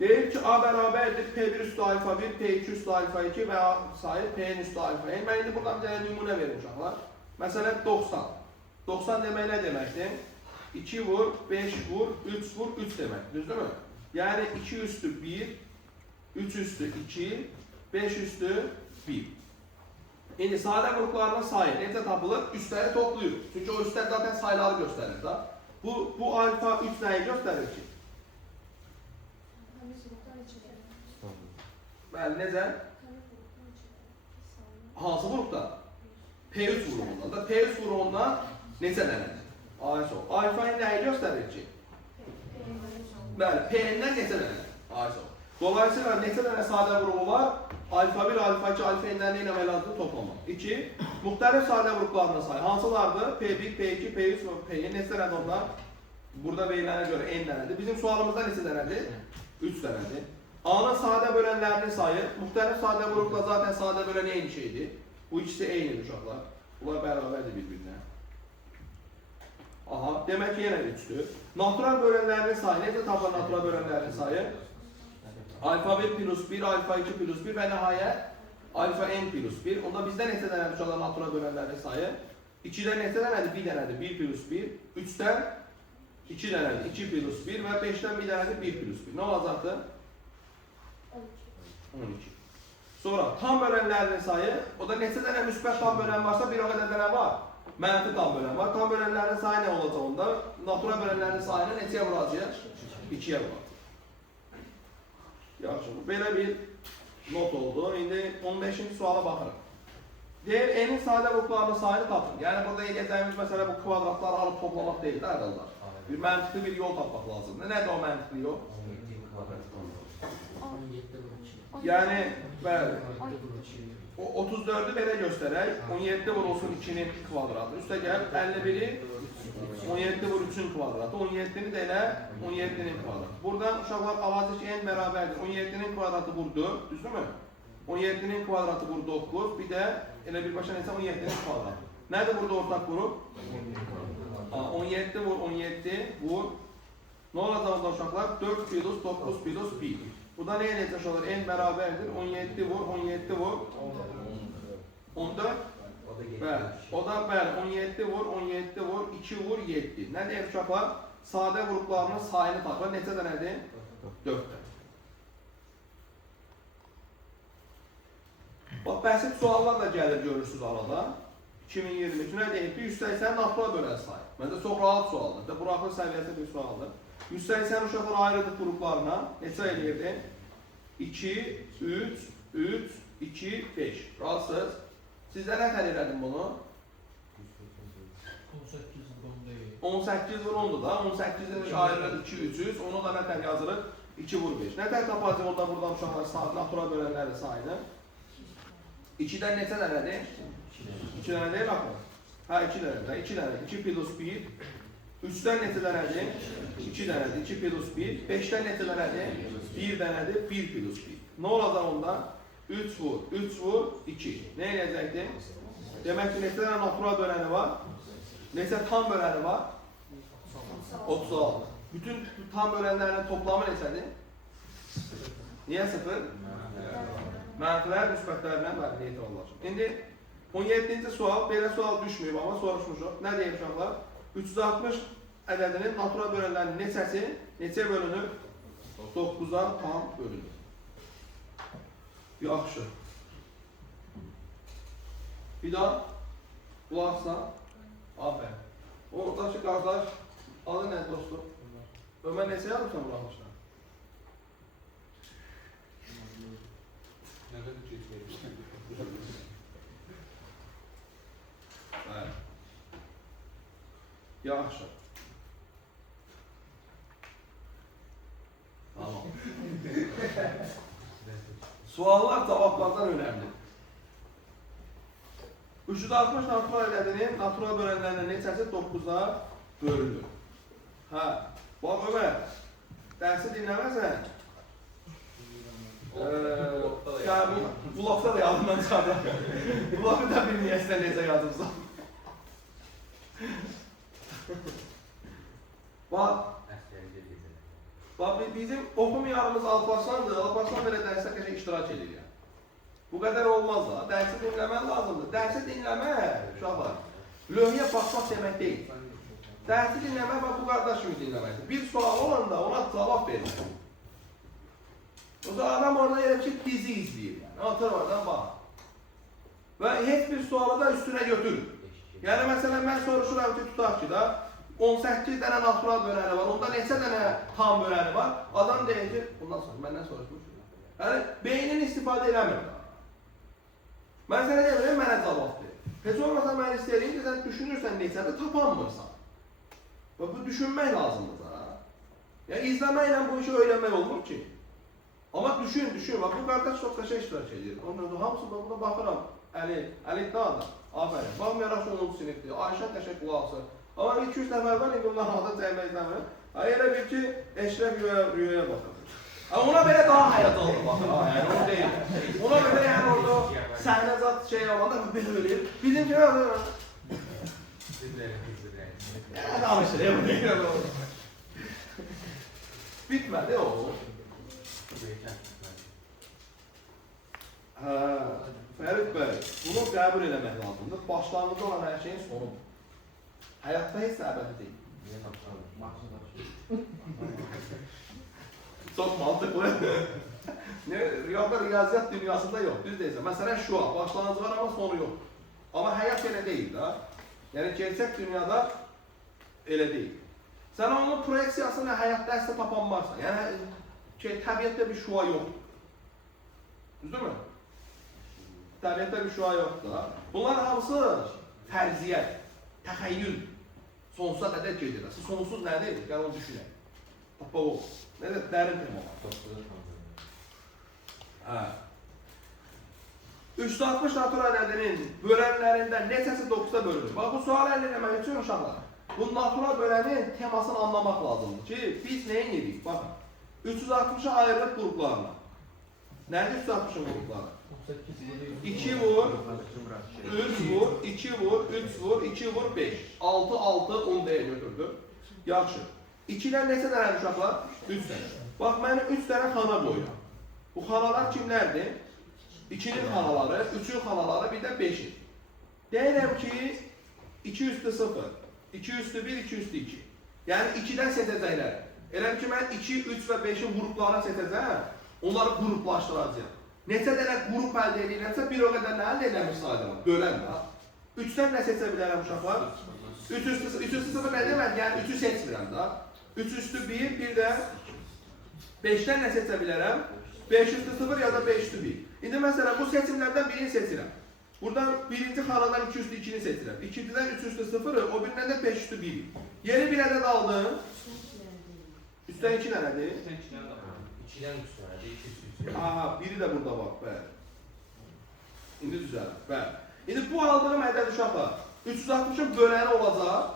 Deyir ki, A bərabərdir P1 üstü alfa 1, P2 üstü alfa 2 və A sayı P'nin üstü alfa 1. Mən indi buradan bir dənə nümunə verim uşaqlar. Məsələn, 90. 90 demək nə deməkdir? 2 vur, 5 vur, 3 vur, 3 demək. Düzdür mü? Yəni 2 üstü 1, 3 üstü 2, 5 üstü 1. İndi sadə qruplarının sayı necə tapılır? Üstləri topluyur. Çünki o üstlər zaten sayıları göstərir da. Bu alfa 3 nəyi göstərir ki? Bəli, necə? Hansı qrupda? P3 qrupundan da. P3 qrupundan neçə dənədir? Alfa-nı nəyi göstərir ki? Bəli, P-dən neçə dənədir? Dolayısıyla neçə dənə sadə qrupu var? Alfa 1, alfa 2, alfa n-dən nə eləmək lazımdır? Toplamaq. 2. Müxtəlif sadə qruplarına say. Hansılardır? P1, P2, P3 və P-yə neçə dənədir onlar? Burada verilənə görə n dənədir. Bizim sualımızda neçə dənədir? 3 dənədir. A-nın sadə bölənlərinin sayı, müxtəlif sadə qrupla zaten sadə bölən eyni şeydir. Bu ikisi eynidir uşaqlar. Bunlar bərabərdir bir-birinə. Aha, demək ki, yenə 3'dür. Natural bölənlərinin sayı, necə tapar natural bölənlərinin sayı? Alfa 1 plus 1, alfa 2 plus 1 və nəhayət alfa n plus 1. Onda bizdə neçə dənədir uşaqlar natural bölənlərinin sayı? 2'dən neçə dənədir? 1 dənədir. 1 plus 1. 3'dən 2 dənədir. 2 plus 1 və 5'dən 1 dənədir. 1 plus 1. Nə olacaqdır? 12. Sonra tam bölənlərinin sayı, o da neçə dənə müsbət tam bölən varsa bir o qədər dənə var. mənfi tam bölən var. Tam bölənlərin sayı nə olacaq onda? Natural bölənlərin sayını neçəyə vuracağıq? 2-yə vuracaq. Yaxşı, belə bir not oldu. İndi 15-ci suala baxırıq. Deyir, n-in sadə qruplarının sayını tapın. Yəni burada edəcəyimiz məsələ bu kvadratları alıb toplamaq deyil, ədallar. Bir məntiqli bir yol tapmaq lazımdır. Nədir o məntiqli yol? 17 kvadrat 10. Yəni, bəli, o 34-ü belə göstərək. 17 vurulsun 2-nin kvadratı. Üstə gəl, 51-i 17 vur 3-ün kvadratı. 17-ni də elə 17-nin kvadratı. Buradan uşaqlar alacaq ki, n bərabərdir. 17-nin kvadratı vur 4, düzdürmü? 17-nin kvadratı vur 9, bir də elə birbaşa neçə 17-nin kvadratı. Nədir burada ortaq qrup? 17 vur 17 vur. Nə olacaq orada uşaqlar? 4 plus 9 plus 1. Burada nə edəcək uşaqlar? N bərabərdir. 17 vur 17 vur 14. Bəli. O da bəli 17 vur 17 vur 2 vur 7. Nə deyir uşaqlar? Sadə qruplarının sayını tapır. Neçə dənədir? 4 dənə. Bax, bəsit suallar da gəlir, görürsünüz arada. 2023 nə deyib ki, 180 natural bölən sayı. Məncə çox rahat sualdır. Buraxılış səviyyəsi bir sualdır. 180 uşaqlar ayrıdıq qruplarına. Neçə eləyirdi? 2, 3, 3, 2, 5. Razısınız? Sizdə nə tər elədim bunu? 18 vur 10'dur da. 18'in ayrılır 2, 300. Onu da nə tər yazırıq? 2 vur 5. Nə tər tapacaq orada buradan uşaqlar natural bölənlərin sayını? 2'dən neçə dənədir? 2 dənə deyil baxın. Hə, 2 dənədir. 2 dənədir. 2 plus 1. 3'dən neçə dənədir? 2 dənədir. 2 plus 1. 5'dən neçə dənədir? 1 dənədir. 1 plus 1. Nə olacaq onda? 3 vur. 3 vur 2. Nə eləyəcəkdir? Demək ki, neçə dənə natural böləni var? Neçə tam böləni var? 36. Bütün tam bölənlərin toplamı neçədir? Niyə 0? Mənfilər müsbətlərindən bəli etibarlaşır. İndi 17-ci sual, belə sual düşməyib, amma soruşmuşuq. Nə deyim uşaqlar? 360 ədədinin natural bölənlərinin neçəsi neçə bölünür? 9-a tam bölünür. Yaxşı. Bir daha qulaqsa. Aferin. Oradakı qardaş adı nə dostum? Ömər neçə yazmışsan buraxmışlar? Bəli. Yaxşı. Tamam. Suallar cavablardan önemli. 360 natural ədədinin natural bölənlərinin neçəsi 9'a bölünür. Hə, bax Ömər, dərsi dinləməsən, blokda da yazdım mən çıxardım. Bloku da bilməyəsən necə yazımsan. Bax, bizim oxumayanımız Alparslandır. Alparslan belə dərsdə qəşəng iştirak edir ya. Bu qədər olmaz da. Dərsi dinləmək lazımdır. Dərsi dinləmək, uşaqlar, lövhəyə baxmaq demək deyil. Dərsi dinləmək və bu qardaş kimi dinləməkdir. Bir sual olanda ona cavab verir. O zaman adam orada yerə ki, dizi izləyir. Atır oradan bax. Və heç bir sualı da üstünə götürür. Yəni, məsələn, mən soruşuram ki, tutaq ki da, 18 dənə natural böləni var, onda neçə dənə tam böləni var? Adam deyir ki, bundan sonra məndən soruşmuş. Yəni, beynin istifadə eləmir. Mən sənə deyirəm, mənə cavab verir. Heç olmasa mən istəyirəm ki, sən düşünürsən neçədir, tapanmırsan. Və bu düşünmək lazımdır da. Yəni, izləməklə bu işi öyrənmək olmur ki. Amma düşün. Bax, bu qardaş çox qəşəng iştirak edir. Onun hamısı burada baxıram. Əli da adam. Aferin. Baxmayaraq 10-cu sinifdir. Ayşə qəşəng qulaqsı. Amma 200 nəfər var, indi bunların adı cəmə izləmir. Elə bir ki, Eşrəf rüyaya baxır. Ona belə daha həyatalı baxır. Yəni, onu deyil. Ona belə yəni orada səhnə zat şey olanda belə ölür. Bizim kimi ölür. Danışır, bu deyil. Bitmədi o. Fərid bəy, bunu qəbul eləmək lazımdır. Başlanğıcı olan hər şeyin sonudur. Həyatda heç səbəbi deyil. Çox mantıqlı. Riyaziyyat dünyasında yox, düz deyilsən. Məsələn, şua, başlanğıcı var, amma sonu yox. Amma həyat elə deyil da. Yəni gerçək dünyada elə deyil. Sən onun proyeksiyasını həyatda əslə tapan varsa, yəni ki, təbiətdə bir şua yoxdur. Düzdürmü? Təbiətdə bir şua yoxdur. Bunlar hamısı fərziyyət, təxəyyül, sonsuza qədər gedir. Sonsuz nədir? Gəl onu düşünək. Tapaq o. Nədir? Dərin tema var. Hə. 360 natura ədədinin bölənlərindən neçəsi 9-da bölünür? Bax, bu sual əldə eləmək üçün uşaqlar, bu natura bölənin temasını anlamaq lazımdır ki, biz nəyin yedik? Baxın, 360'ı ayırıb qruplarına. Nədir 360'ın qrupları? 2 vur, 3 vur, 2 vur, 3 vur, 2 vur, 5. 6, 6, 10 deyə götürdüm. Yaxşı. 2'dən neçə dənə uşaqlar? 3 dənə. Bax, mən 3 dənə xana qoyuram. Bu xanalar kimlərdir? 2'nin xanaları, 3'ün xanaları, bir də 5'in. Deyirəm ki, 2 üstü 0, 2 üstü 1, 2 üstü 2. Yəni 2'dən seçəcəklər. Elə ki, mən 2, 3 və 5'in qruplarına seçəcəm, onları qruplaşdıracağım. Neçə dənə qrup əldə edirəmsə, bir o qədər nə əldə eləmiş sayılır? Bölən də. 3'dən nə seçə bilərəm uşaqlar? 3 üstü 0 nə demək? Yəni 3'ü seçmirəm da. 3 üstü 1, bir də 5'dən nə seçə bilərəm? 5 üstü 0 ya da 5 üstü 1. İndi məsələn, bu seçimlərdən birini seçirəm. Buradan birinci xanadan 2 üstü 2'ni seçirəm. İkinciden 3 üstü 0'ı, o birindən də 5 üstü 1'i. Yeni bir ədəd aldım. Üstdən 2 nədir? 2'den 3 tane, 2 üstü. Aha, biri də burada var, bəli. İndi düzəlir, bəli. İndi bu aldığım ədəd uşaqlar 360'ın böləni olacaq.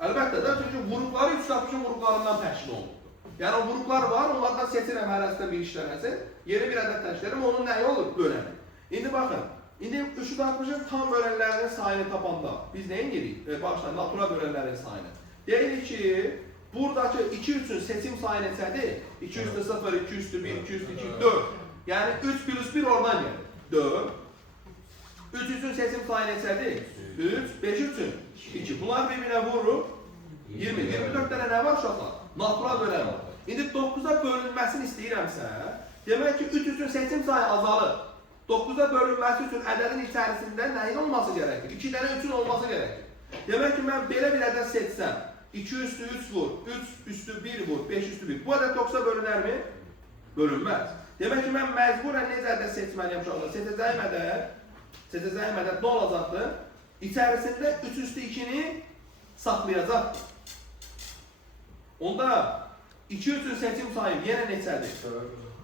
Əlbəttə də, çünki qrupları 360'ın qruplarından təşkil olunur. Yəni o qruplar var, onlardan seçirəm hərəsində bir işləməsi. Yeni bir ədəd təşkilərim, onun nəyi olur? Böləni. İndi baxın, indi 360'ın tam bölənlərinin sayını tapanda biz nəyin yedik? Başlayın, natura bölənlərinin sayını. Deyirik ki, buradakı 2 üçün seçim sayı neçədir? 2 üstü 0, 2 üstü 1, 2 üstü 2, 4. Yəni 3 plus 1 oradan gəlir. 4. 3 üçün seçim sayı neçədir? 3, 5 üçün 2. Bunlar bir-birinə vurur. 20, 24 dənə nə var uşaqlar? Natura bölən var. İndi 9'a bölünməsini istəyirəmsə, demək ki 3 üçün seçim sayı azalır. 9'a bölünməsi üçün ədədin içərisində nəyin olması gərəkdir? 2 dənə 3'ün olması gərəkdir. Demək ki mən belə bir ədəd seçsəm, 2 üstü 3 vur, 3 üstü 1 vur, 5 üstü 1. Bu ədəd 9'a bölünər mi? Bölünməz. Demək ki mən məcburən necə ədəd seçməliyəm uşaqlar? Seçəcəyim ədəd nə olacaqdır? İçərisində 3 üstü 2'ni saxlayacaqdır. Onda 2 üçün seçim sayım yenə neçədir?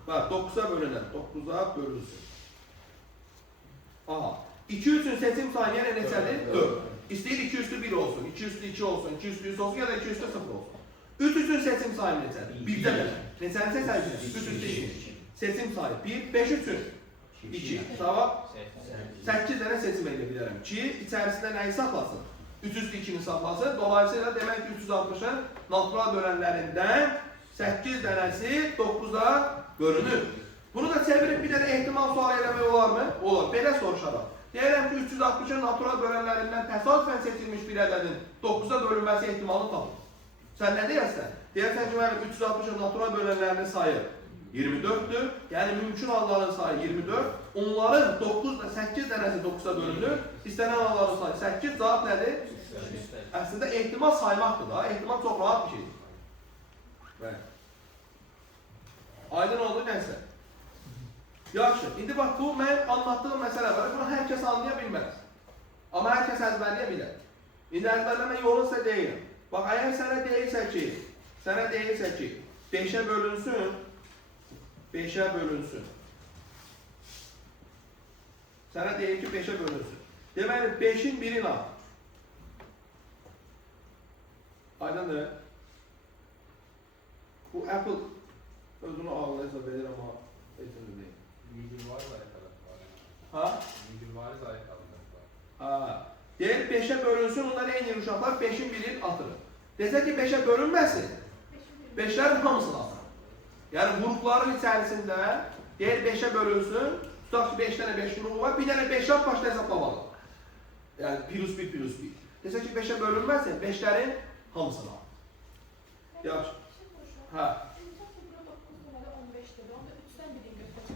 Bax, 9'a bölünər, 9'a bölünsün. Aha, 2 üçün seçim sayım yenə neçədir? 4. İstəyir 2 üstü 1 olsun, 2 üstü 2 olsun, 2 üstü 3 olsun ya da 2 üstü 0 olsun. 3 üçün seçim sayım neçədir? 1'də də. Neçəni seçəcək? 3 üstü 2. Seçim sayı 1, 5 üçün 2. Tamam? 8 dənə seçim edə bilərəm ki, içərisində nəyi saxlasın? 3 üstü 2'ni saxlasın. Dolayısıyla demək ki 360'ın natural bölənlərindən 8 dənəsi 9'a bölünür. Bunu da çevirip bir dənə ehtimal sual eləmək olar mı? Olur. Belə soruşaraq. Deyirəm ki 360'ın natural bölənlərindən təsadüfən seçilmiş bir ədədin 9'a bölünməsi ehtimalı tapılır. Sən nə deyərsən? Deyərsən ki, mənim 360'ın natural bölənlərinin sayı 24'dür. Yəni mümkün halların sayı 24. Onların 8 dənəsi 9'a bölünür. İstənilən halların sayı 8. Cavab nədir? Əslində ehtimal saymaqdır da. Ehtimal çox rahat bir şeydir. Bəli. Aydın oldu nəsə? Yaxşı. İndi bax, bu mən anlattığım məsələ var. Bunu hər kəs anlaya bilməz. Amma hər kəs əzbərləyə bilər. İndi əzbərləmə yolu sizə deyirəm. Bax, əgər sənə deyirsə ki, 5'e bölünsün, 5'e bölünsün. Sənə deyir ki 5'e bölünsün. Deməli 5'in 1'ini al. Aydındır. Bu Apple özünü ağlaysa verir ama etini değil. Müdürvari zayıflamak var. Ha? Müdürvari zayıflamak var. Ha. Deyir 5'e bölünsün, onlar en iyi uşaqlar 5'in 1'ini atırır. Dese ki 5'e bölünməsin, 5'lerin hamısını atır. Yəni qrupların içərisində deyir 5'e bölünsün, tutaq ki 5 dənə 5 qrupu var, bir dənə 5 at başda hesablamalı. Yəni plus 1 plus 1. Dese ki 5'e bölünməsin, 5'lerin hamısını atır. Yaxşı. Hə.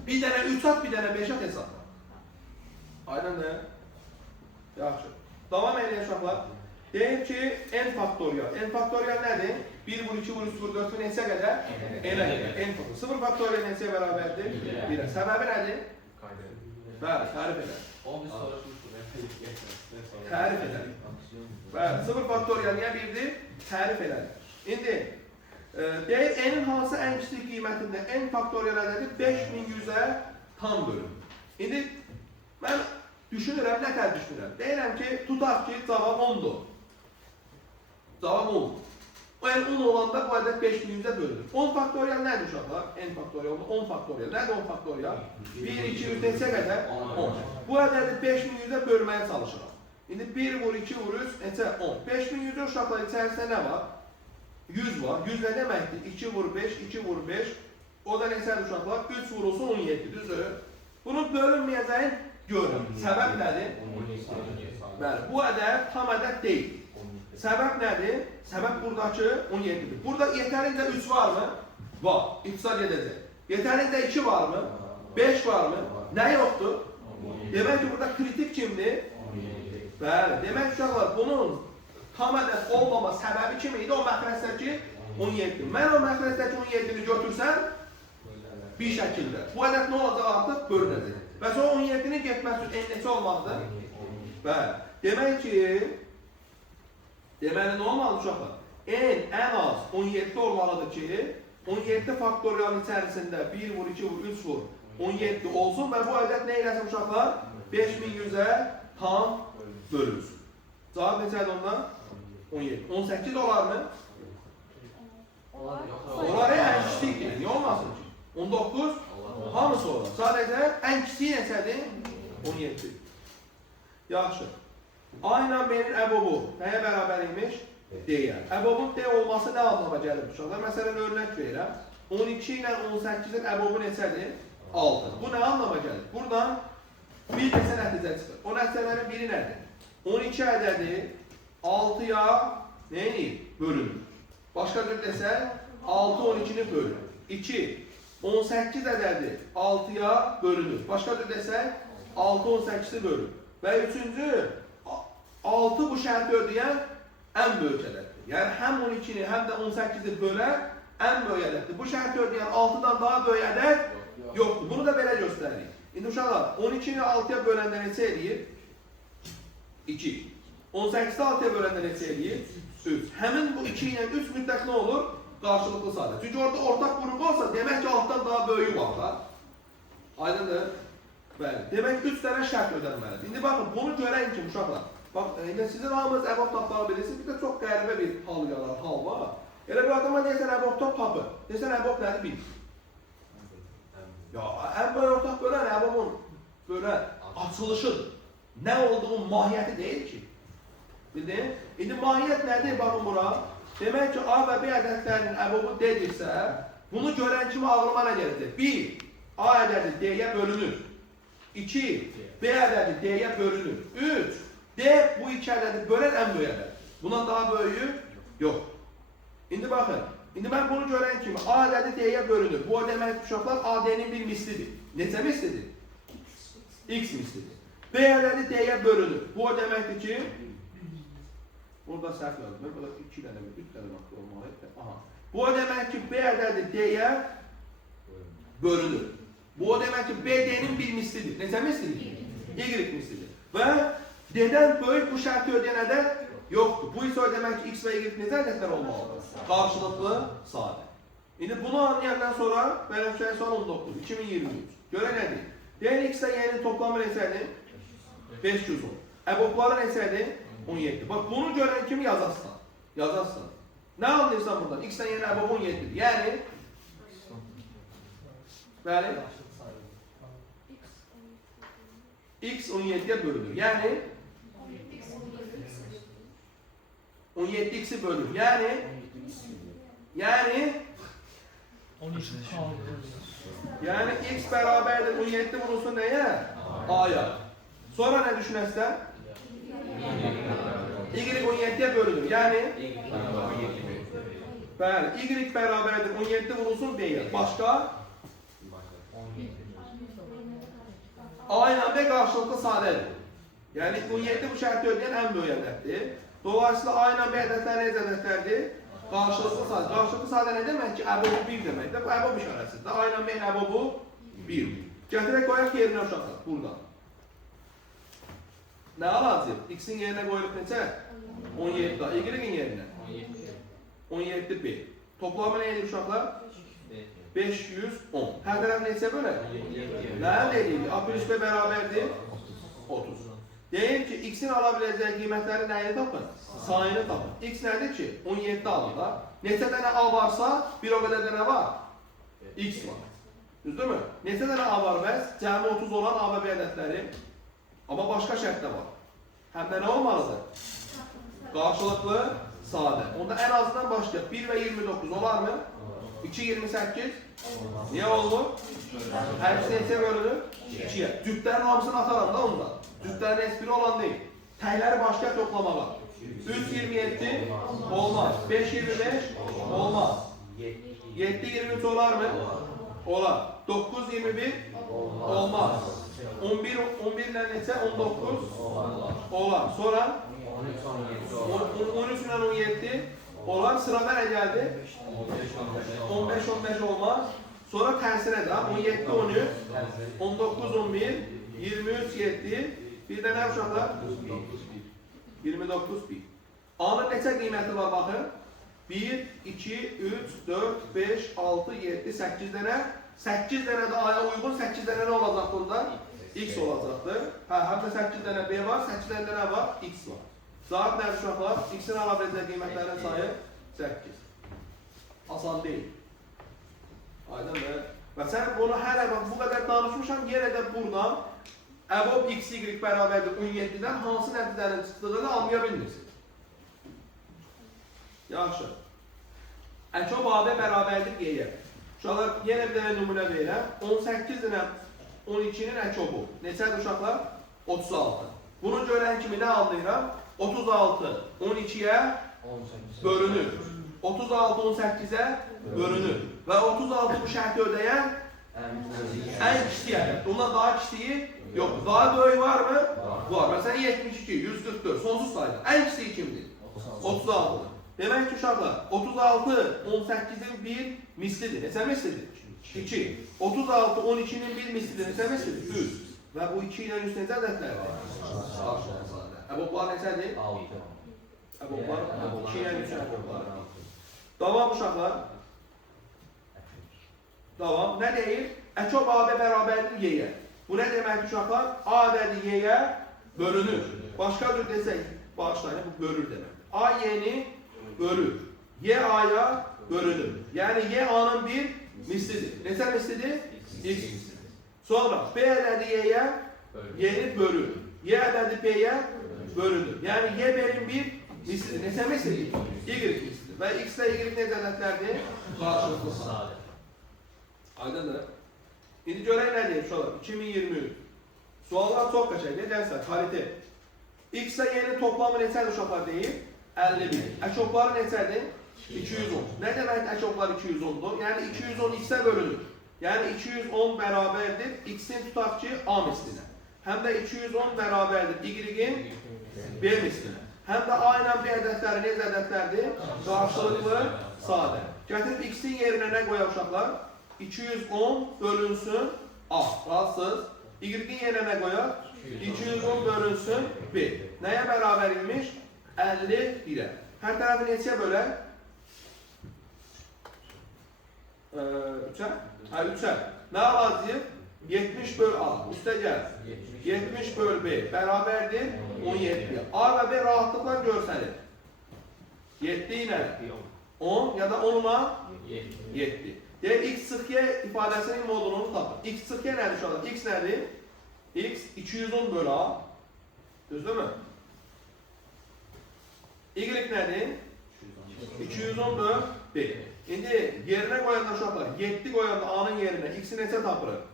Bir dənə 3 at, bir dənə 5 at hesabla. Aydın ne? Yaxşı. Davam edelim uşaqlar. Deyim ki n faktorial. N faktorial nədir? 1 vur 2 vur 3 vur 4 vur neçəyə qədər? N-ə qədər. N faktorial. 0 faktorial neçəyə bərabərdir? 1-ə. Səbəbi nədir? Bəli, tərif edər. O biz soruşmuşduq. Tərif edər. Bəli, 0 faktorial niyə 1-dir? Tərif edər. İndi deyir n-in hansı ən kiçik qiymətində n faktorial ədədi 5100-ə tam bölüm. İndi mən düşünürəm, nə tər düşünürəm? Deyirəm ki, tutaq ki, cavab 10-dur. Cavab 10. O yəni 10 olanda bu ədəd 5100-ə bölünür. 10 faktorial nədir uşaqlar? N faktorial, 10 faktorial. Nədir 10 faktorial? 1, 2, 3 neçə qədər? 10. Bu ədədi 5100-ə bölməyə çalışıram. İndi 1 vur 2 vur 3 neçə? 10. 5100 uşaqlar içərisində nə var? 100 var. 100 nə deməkdir? 2 vur 5, 2 vur 5. O da neçədir uşaqlar? 3 vurulsun 17, düzdür? Bunun bölünməyəcəyin görün. Səbəb nədir? Bəli, bu ədəd tam ədəd deyil. Səbəb nədir? Səbəb buradakı 17-dir. Burada yetərincə 3 varmı? Var. İqtisad edəcək. Yetərincə 2 varmı? 5 varmı? Nə yoxdur? Demək ki, burada kritik kimdir? Bəli. Demək uşaqlar, bunun tam ədəd olmama səbəbi kim idi? O məxrəcdəki 17. Mən o məxrəcdəki 17-ni götürsəm, bir şəkildə. Bu ədəd nə olacaq artıq? Bölünəcək. Və sonra 17-nin getməsi üçün neçə olmalıdır? Bəli. Demək ki, deməli nə olmalı uşaqlar? N ən az 17 olmalıdır ki, 17 faktorialın içərisində 1 vur, 2 vur, 3 vur, 17 olsun və bu ədəd nə eləsin uşaqlar? 5100-ə tam bölünsün. Cavab neçədir ondan? 17. 18 olar mı? Olar ən kiçik ki, niyə olmasın ki? 19 hamısı olar. Sadəcə ən kiçik neçədir? 17. Yaxşı. A ilə B-nin əbobu nəyə bərabər imiş? D-yə. Əbobun D olması nə anlama gəlir uşaqlar? Məsələn, örnək verirəm. 12 ilə 18-in əbobu neçədir? 6. Bu nə anlama gəlir? Buradan bir neçə nəticə çıxır. O nəticələrin biri nədir? 12 ədədi 6-ya neyini? Bölünür. Başqa cür desək, 6 12-ni bölünür. 2. 18 ədədi 6-ya bölünür. Başqa cür desək, 6 18-i bölünür. Və üçüncü, 6 bu şərti ödəyən ən böyük ədəddir. Yəni, həm 12-ni, həm də 18-i bölən ən böyük ədəddir. Bu şərti ödəyən 6-dan daha böyük ədəd yoxdur. Bunu da belə göstəririk. İndi uşaqlar, 12-ni 6-ya böləndə neçə eləyir? 2. 18-i 6-ya böləndə neçə eləyir? 3. Həmin bu 2 ilə 3 mütləq nə olur? Qarşılıqlı sayılır. Çünki orada ortaq qrup olsa, demək ki, 6-dan daha böyüyü var da. Aydındır? Bəli. Demək ki, 3 dənə şərt ödənməlidir. İndi baxın, bunu görən kim uşaqlar? Bax, indi sizin hamınız əbob tapmağı bilirsiniz. Bir də çox qəribə bir hal var. Elə bir adama deyəsən əbob tap tapı. Deyəsən əbob nədir bil. Ya, ən böyük ortaq bölən əbobun böyle açılışıdır. Nə olduğun mahiyyəti deyil ki. Bildin? İndi mahiyyət nədir? Baxın bura. Demək ki, A və B ədədlərinin əbobu D-dirsə, bunu görən kimi ağlıma nə gələcək? 1. A ədədi D-yə bölünür. 2. B ədədi D-yə bölünür. 3. D bu iki ədədi bölən ən böyük ədəd. Bundan daha böyüyü yox. İndi baxın. İndi mən bunu görən kimi A ədədi D-yə bölünür. Bu demək ki, uşaqlar AD-nin bir mislidir. Neçə mislidir? X mislidir. B ədədi D-yə bölünür. Bu deməkdir ki, burada səhv yazılır. Burada 2 dənə, 3 dənə nöqtə olmalıdır. Aha. Bu demək ki, B ədədi D-yə bölünür. Bu demək ki, B D-nin bir mislidir. Neçə mislidir? Y mislidir. Və D-dən böyük bu şərti ödəyən ədəd yoxdur. Bu isə o demək ki, X və Y necə ədədlər olmalıdır? Qarşılıqlı sadə. İndi bunu anlayandan sonra bələdçəyə son 19, 2023. Görə nədir? Deyən X və Y-nin toplamı neçədir? 510. Əbobları neçədir? 17. Bax, bunu görən kimi yazarsan. Yazarsan. Nə anlayırsan buradan? X və Y-nin əbobu 17'dir. Yəni, bəli, X 17'ye bölünür. Yəni, 17x'i bölür. Yəni x bərabərdir 17 vurulsun nəyə? A-ya. Sonra nə düşünəsən? Y 17'ye bölünür. Yəni, bəli, y bərabərdir 17 vurulsun B-yə. Başqa? A ilə B qarşılıqlı sadədir. Yəni 17 bu şərti ödəyən ən böyük ədəddir. Dolayısıyla A ilə B ədədləri necə ədədlərdir? Qarşılıqlı sadə. Qarşılıqlı sadə nə demək ki? Əbobu 1 deməkdir. Bu əbob işarəsidir. A ilə B əbobu 1. Gətirək qoyaq yerinə uşaqlar. Buradan. Nə alacaq? X-in yerinə qoyuluq neçə? 17 da. Y-in yerinə? 17 B. Toplamı nə edir uşaqlar? 510. Hər tərəf neçə bölək? Nə əldə edirik? A plus B bərabərdir 30. Deyim ki, X-in ala biləcəyi qiymətləri nəyini tapın? Sayını tapın. X nədir ki? 17 alır da. Neçə dənə A varsa, bir o qədər dənə var? X var. Düzdürmü? Neçə dənə A var bəs? Cəmi 30 olan A və B ədədləri. Amma başqa şərt də var. Həm də nə olmalıdır? Qarşılıqlı sadə. Onda ən azından başlayaq. 1 və 29 olar mı? 2, 28. Niyə olmur? Hər ikisi neçə bölünür? 2'ye. Cüblərin hamısını atarım da onda. Cüblərin espri olan deyil. Təkləri başqa toplamağa. 3, 27 olmaz. 5, 25 olmaz. 7, 23 olar mı? Olar. 9, 21 olmaz. 11 ile neçə? 19 olar. Sonra 13 ile 17 olar. Sırada ne geldi? 15, 15 olmaz. Sonra tərsinə də 17, 13, 19, 11, 23, 7, bir də nə uşaqlar? 29, 1. A-nın neçə qiyməti var baxın? 1, 2, 3, 4, 5, 6, 7, 8 dənə. 8 dənə də A-ya uyğun, 8 dənə nə olacaq bunda? X olacaqdır. Həm də 8 dənə B var, 8 dənə nə var? X var. Cavab nədir uşaqlar? X-in ala biləcək qiymətlərin sayı 8. Asan deyil. Aydın mı? Və sən bunu hələ bax, bu qədər danışmışam, yenə də buradan əbob x, y bərabərdir 17-dən hansı nəticənin çıxdığını anlaya bilmirsin. Yaxşı. Əkob AB bərabərdir Y-yə. Uşaqlar, yenə bir dənə nümunə verirəm. 18 ilə 12-nin əkobu. Neçədir uşaqlar? 36. Bunu görən kimi nə anlayıram? 36 12-yə bölünür. 36 18-ə bölünür. Və 36 bu şərti ödəyən ən kiçiyə. Bundan daha kiçiyi yoxdur. Daha böyük var mı? Var. Məsələn 72, 144, sonsuz sayıdır. Ən kiçiyi kimdir? 36-dır. Demək ki uşaqlar, 36 18-in bir mislidir. Neçə mislidir? 2. 36 12-nin bir mislidir. Neçə mislidir? 3. Və bu 2 ilə 3 necə ədədlərdir? Əboblar neçədir? 6. Əboblar 2 ilə 3 əboblar. Davam uşaqlar. Davam. Nə deyir? Əkob AB bərabərdir Y-yə. Bu nə demək uşaqlar? A ədədi Y-yə bölünür. Başqa cür desək, bağışlayın, bu bölür demək. A Y-ni bölür. Y A-ya bölünür. Yəni Y A-nın bir mislidir. Neçə mislidir? X mislidir. Sonra B ədədi Y-yə Y-ni bölür. Y ədədi B-yə bölünür. Yəni Y B-nin bir mislidir. Neçə mislidir? Y mislidir. Və X ilə Y necə ədədlərdir? Qarşılıqlı sadə. Aydındır. İndi görək nə deyir uşaqlar? 2023. Suallar çox qəşəngdir. Gəlsən, kalite. X ilə Y-nin toplamı neçədir uşaqlar deyir? 51. Əkobları neçədir? 210. Nə deməkdir əkoblar 210-dur? Yəni 210 X-ə bölünür. Yəni 210 bərabərdir X-in tutaq ki A mislinə. Həm də 210 bərabərdir Y-in B mislinə. Həm də A ilə B ədədləri necə ədədlərdir? Qarşılıqlı sadə. Gətirib X-in yerinə nə qoyaq uşaqlar? 210 bölünsün A. Razısınız. Y-in yerinə nə qoyaq? 210 bölünsün B. Nəyə bərabər imiş? 51'ə. Hər tərəfi neçəyə bölək? 3'ə? Hə, 3'ə. Nə alacaq? 70 böl A. Üstə gəl. 70 böl B bərabərdir 17. A və B rahatlıqla görsənir. 7 ilə 10 ya da 10 ilə 7. Deyək, X sıx Y ifadəsinin modulunu tapın. X sıx Y nədir şu anda? X nədir? X 210 böl A. Düzdür mü? Y nədir? 210 böl B. İndi yerinə qoyanda uşaqlar, 7 qoyanda A-nın yerinə X-i neçə tapırıq?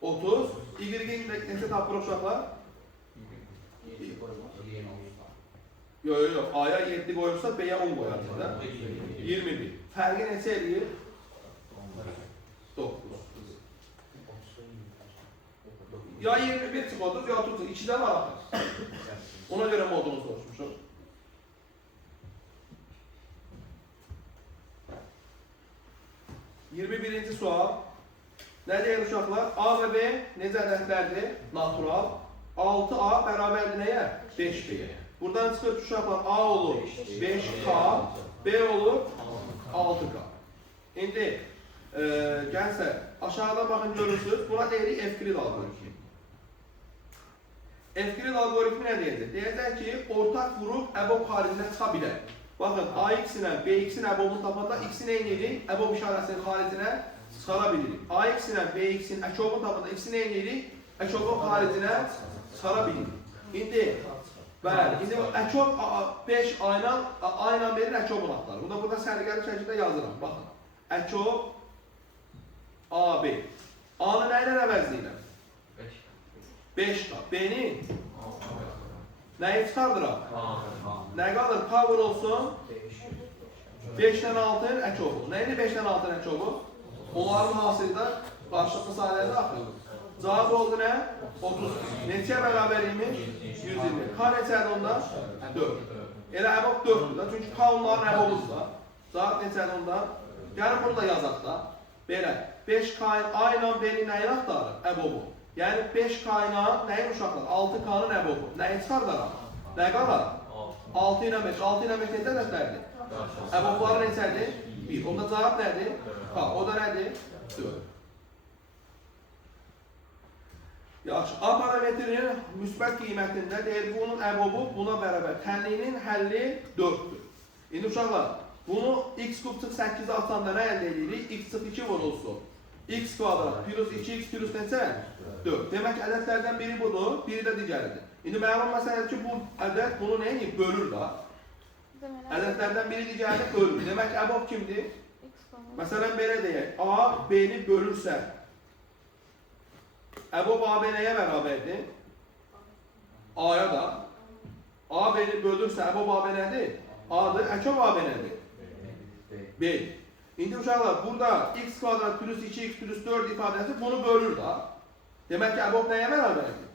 30. Y-in neçə tapırıq uşaqlar? Yox. A-ya 7 qoyursa B-yə 10 qoyarız da. 21. Fərqi neçə eləyir? 9. Ya 21 çık 30 ya 30 çık. İkisi də var axı. Ona görə modunu soruşmuşum. 21-ci sual. Nə deyir uşaqlar? A və B necə ədədlərdir? Natural. 6A bərabərdir nəyə? 5B-yə. Buradan çıxır ki, uşaqlar A olur 5K, B olur 6K. İndi gəlsə, aşağıda baxın görürsünüz, buna deyirik Evklid algoritmi. Evklid algoritmi nə deyəcək? Deyəcək ki, ortaq vuruq əbob xaricinə çıxa bilər. Baxın, AX ilə BX-in əbobunu tapanda X-in eyni edirik, əbob işarəsinin xaricinə çıxara bilirik. AX ilə BX-in əkobunu tapanda X-in eyni edirik, əkobun xaricinə çıxara bilirik. İndi, bəli, indi əkob 5 A ilə verir, əkobunu axtarır. Burada səliqəli şəkildə yazıram, baxın. Əkob AB. A-nı nə ilə əvəzləyirəm? 5K. B-ni nəyi çıxardıram? Nə qalır? Power olsun 5-dən 6-ın əkobu. Nə idi 5-dən 6-ın əkobu? Onların hasili də qarşılıqlı sayələrdə axır. Cavab oldu nə? 30. Neçəyə bərabər imiş? 120. K neçədir onda? 4. Elə əbob 4-dür da. Çünki K onların əbobudur da. Cavab neçədir onda? Gəlin bunu da yazaq da. Belə. 5K-ın A ilə B-nin nəyin axtarır? Əbobu. Yəni 5K ilə nəyin uşaqlar? 6K-nın əbobu. Nəyi çıxardaram? Nə qalar? 6 ilə 5. 6 ilə 5 necə ədədlərdir? Əbobları neçədir? 1. Onda cavab nədir? K. O da nədir? 4. Yaxşı. A parametrinin müsbət qiymətində deyir, bunun əbobu buna bərabər. Tənliyinin həlli 4-dür. İndi uşaqlar, bunu x kub çıx 8-ə atanda nə əldə edirik? X çıx 2 vurulsun. X kvadrat plus 2x plus neçə? 4. Demək ədədlərdən biri budur, biri də digəridir. İndi məlum məsələdir ki, bu ədəd bunu nə edir? Bölür da. Ədədlərdən biri digərini bölür. Demək əbob kimdir? Məsələn, belə deyək. A, B-ni bölürsə, əbob AB nəyə bərabərdir? A-ya da. A, B-ni bölürsə, əbob AB nədir? A-dır. Əkob AB nədir? B. İndi uşaqlar, burada x kvadrat plus 2x plus 4 ifadəsi bunu bölür da. Demək ki, əbob nəyə bərabərdir?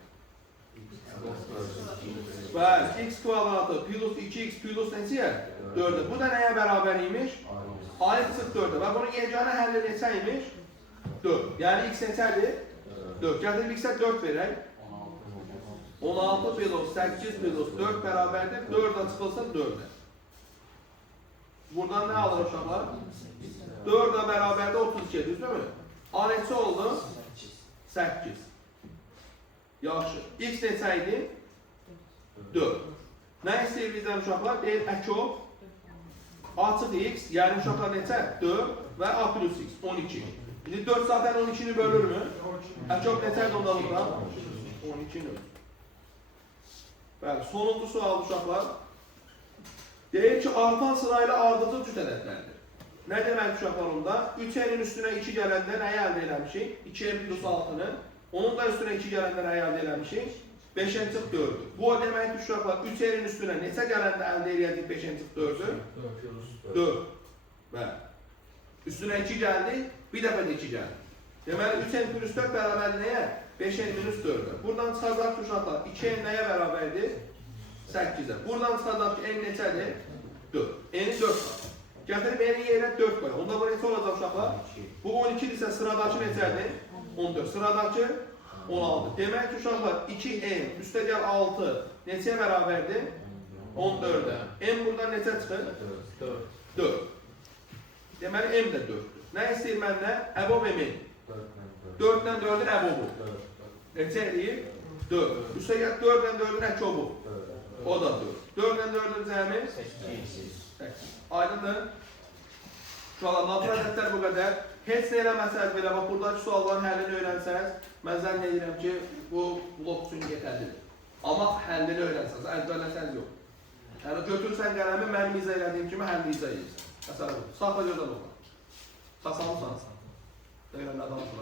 Bəli, x kvadratı plus 2x plus neçəyə? 4-ə. Bu da nəyə bərabər imiş? A-x çıx 4-ə. Və bunun yeganə həlli neçə imiş? 4. Yəni x neçədir? 4. Gətirib x-ə 4 verək. 16 plus 8 plus 4 bərabərdir. 4-ə çıxılsın 4-ə. Buradan nə alır uşaqlar? 4-ə bərabərdə 32, düzdürmü? A neçə oldu? 8. Yaxşı. X neçə idi? 4. Nə istəyir bizdən uşaqlar? Deyir, əkob A-çıx x, yəni uşaqlar neçə? 4 və A plus x, 12. İndi 4 zaten 12-ni bölürmü? Əkob neçədir onda burada? 12-ni. Bəli, sonuncu sual uşaqlar. Deyir ki, artan sırayla ardıcıl cüt ədədlərdir. Nə demək uşaqlar onda? 3n'in üstünə 2 gələndə nəyi əldə eləmişik? 2n plus 6-nı. Onun da üstünə 2 gələndə nəyi əldə eləmişik? 5n çıx 4'ü. Bu o demək ki, uşaqlar 3n'in üstünə neçə gələndə əldə eləyəcək 5n çıx 4'ü? 4. Bəli. Üstünə 2 gəldi, bir dəfə də 2 gəldi. Deməli 3n plus 4 bərabərdir nəyə? 5n minus 4'ə. Buradan çıxacaq ki, uşaqlar 2n nəyə bərabərdir? 8'ə. Buradan çıxacaq ki, n neçədir? 4. N-i 4 var. Gətirib n-i yerə 4 qoyaq. Onda bu neçə olacaq uşaqlar? Bu 12 isə sıradakı neçədir? 14. Sıradakı 16. Demək ki, uşaqlar 2n üstə gəl 6 neçəyə bərabərdir? 14'ə. N buradan neçə çıxır? 4. Deməli m də 4'dür. Nə istəyir məndən? Əbob m-in. 4-dən 4'ün əbobu. Neçə eləyir? 4. Üstə gəl 4-dən 4'ün əkobu. O da 4. 4'dən 4'ün cəmi? 8. Aydındır. Uşaqlar, natural ədədlər bu qədər. Heç nə eləməsəz belə, bax, buradakı sualların həllini öyrənsəz, mən zənn edirəm ki, bu blok üçün yetərlidir. Amma həllini öyrənsəz, əzbərləsəz yox. Yəni, götürsən qələmi, mənim izah elədiyim kimi həlli izah edirsən. Məsələn, sağ da gözəl olur. Sağ salmışsan. Deyirəm, nə danışırlar.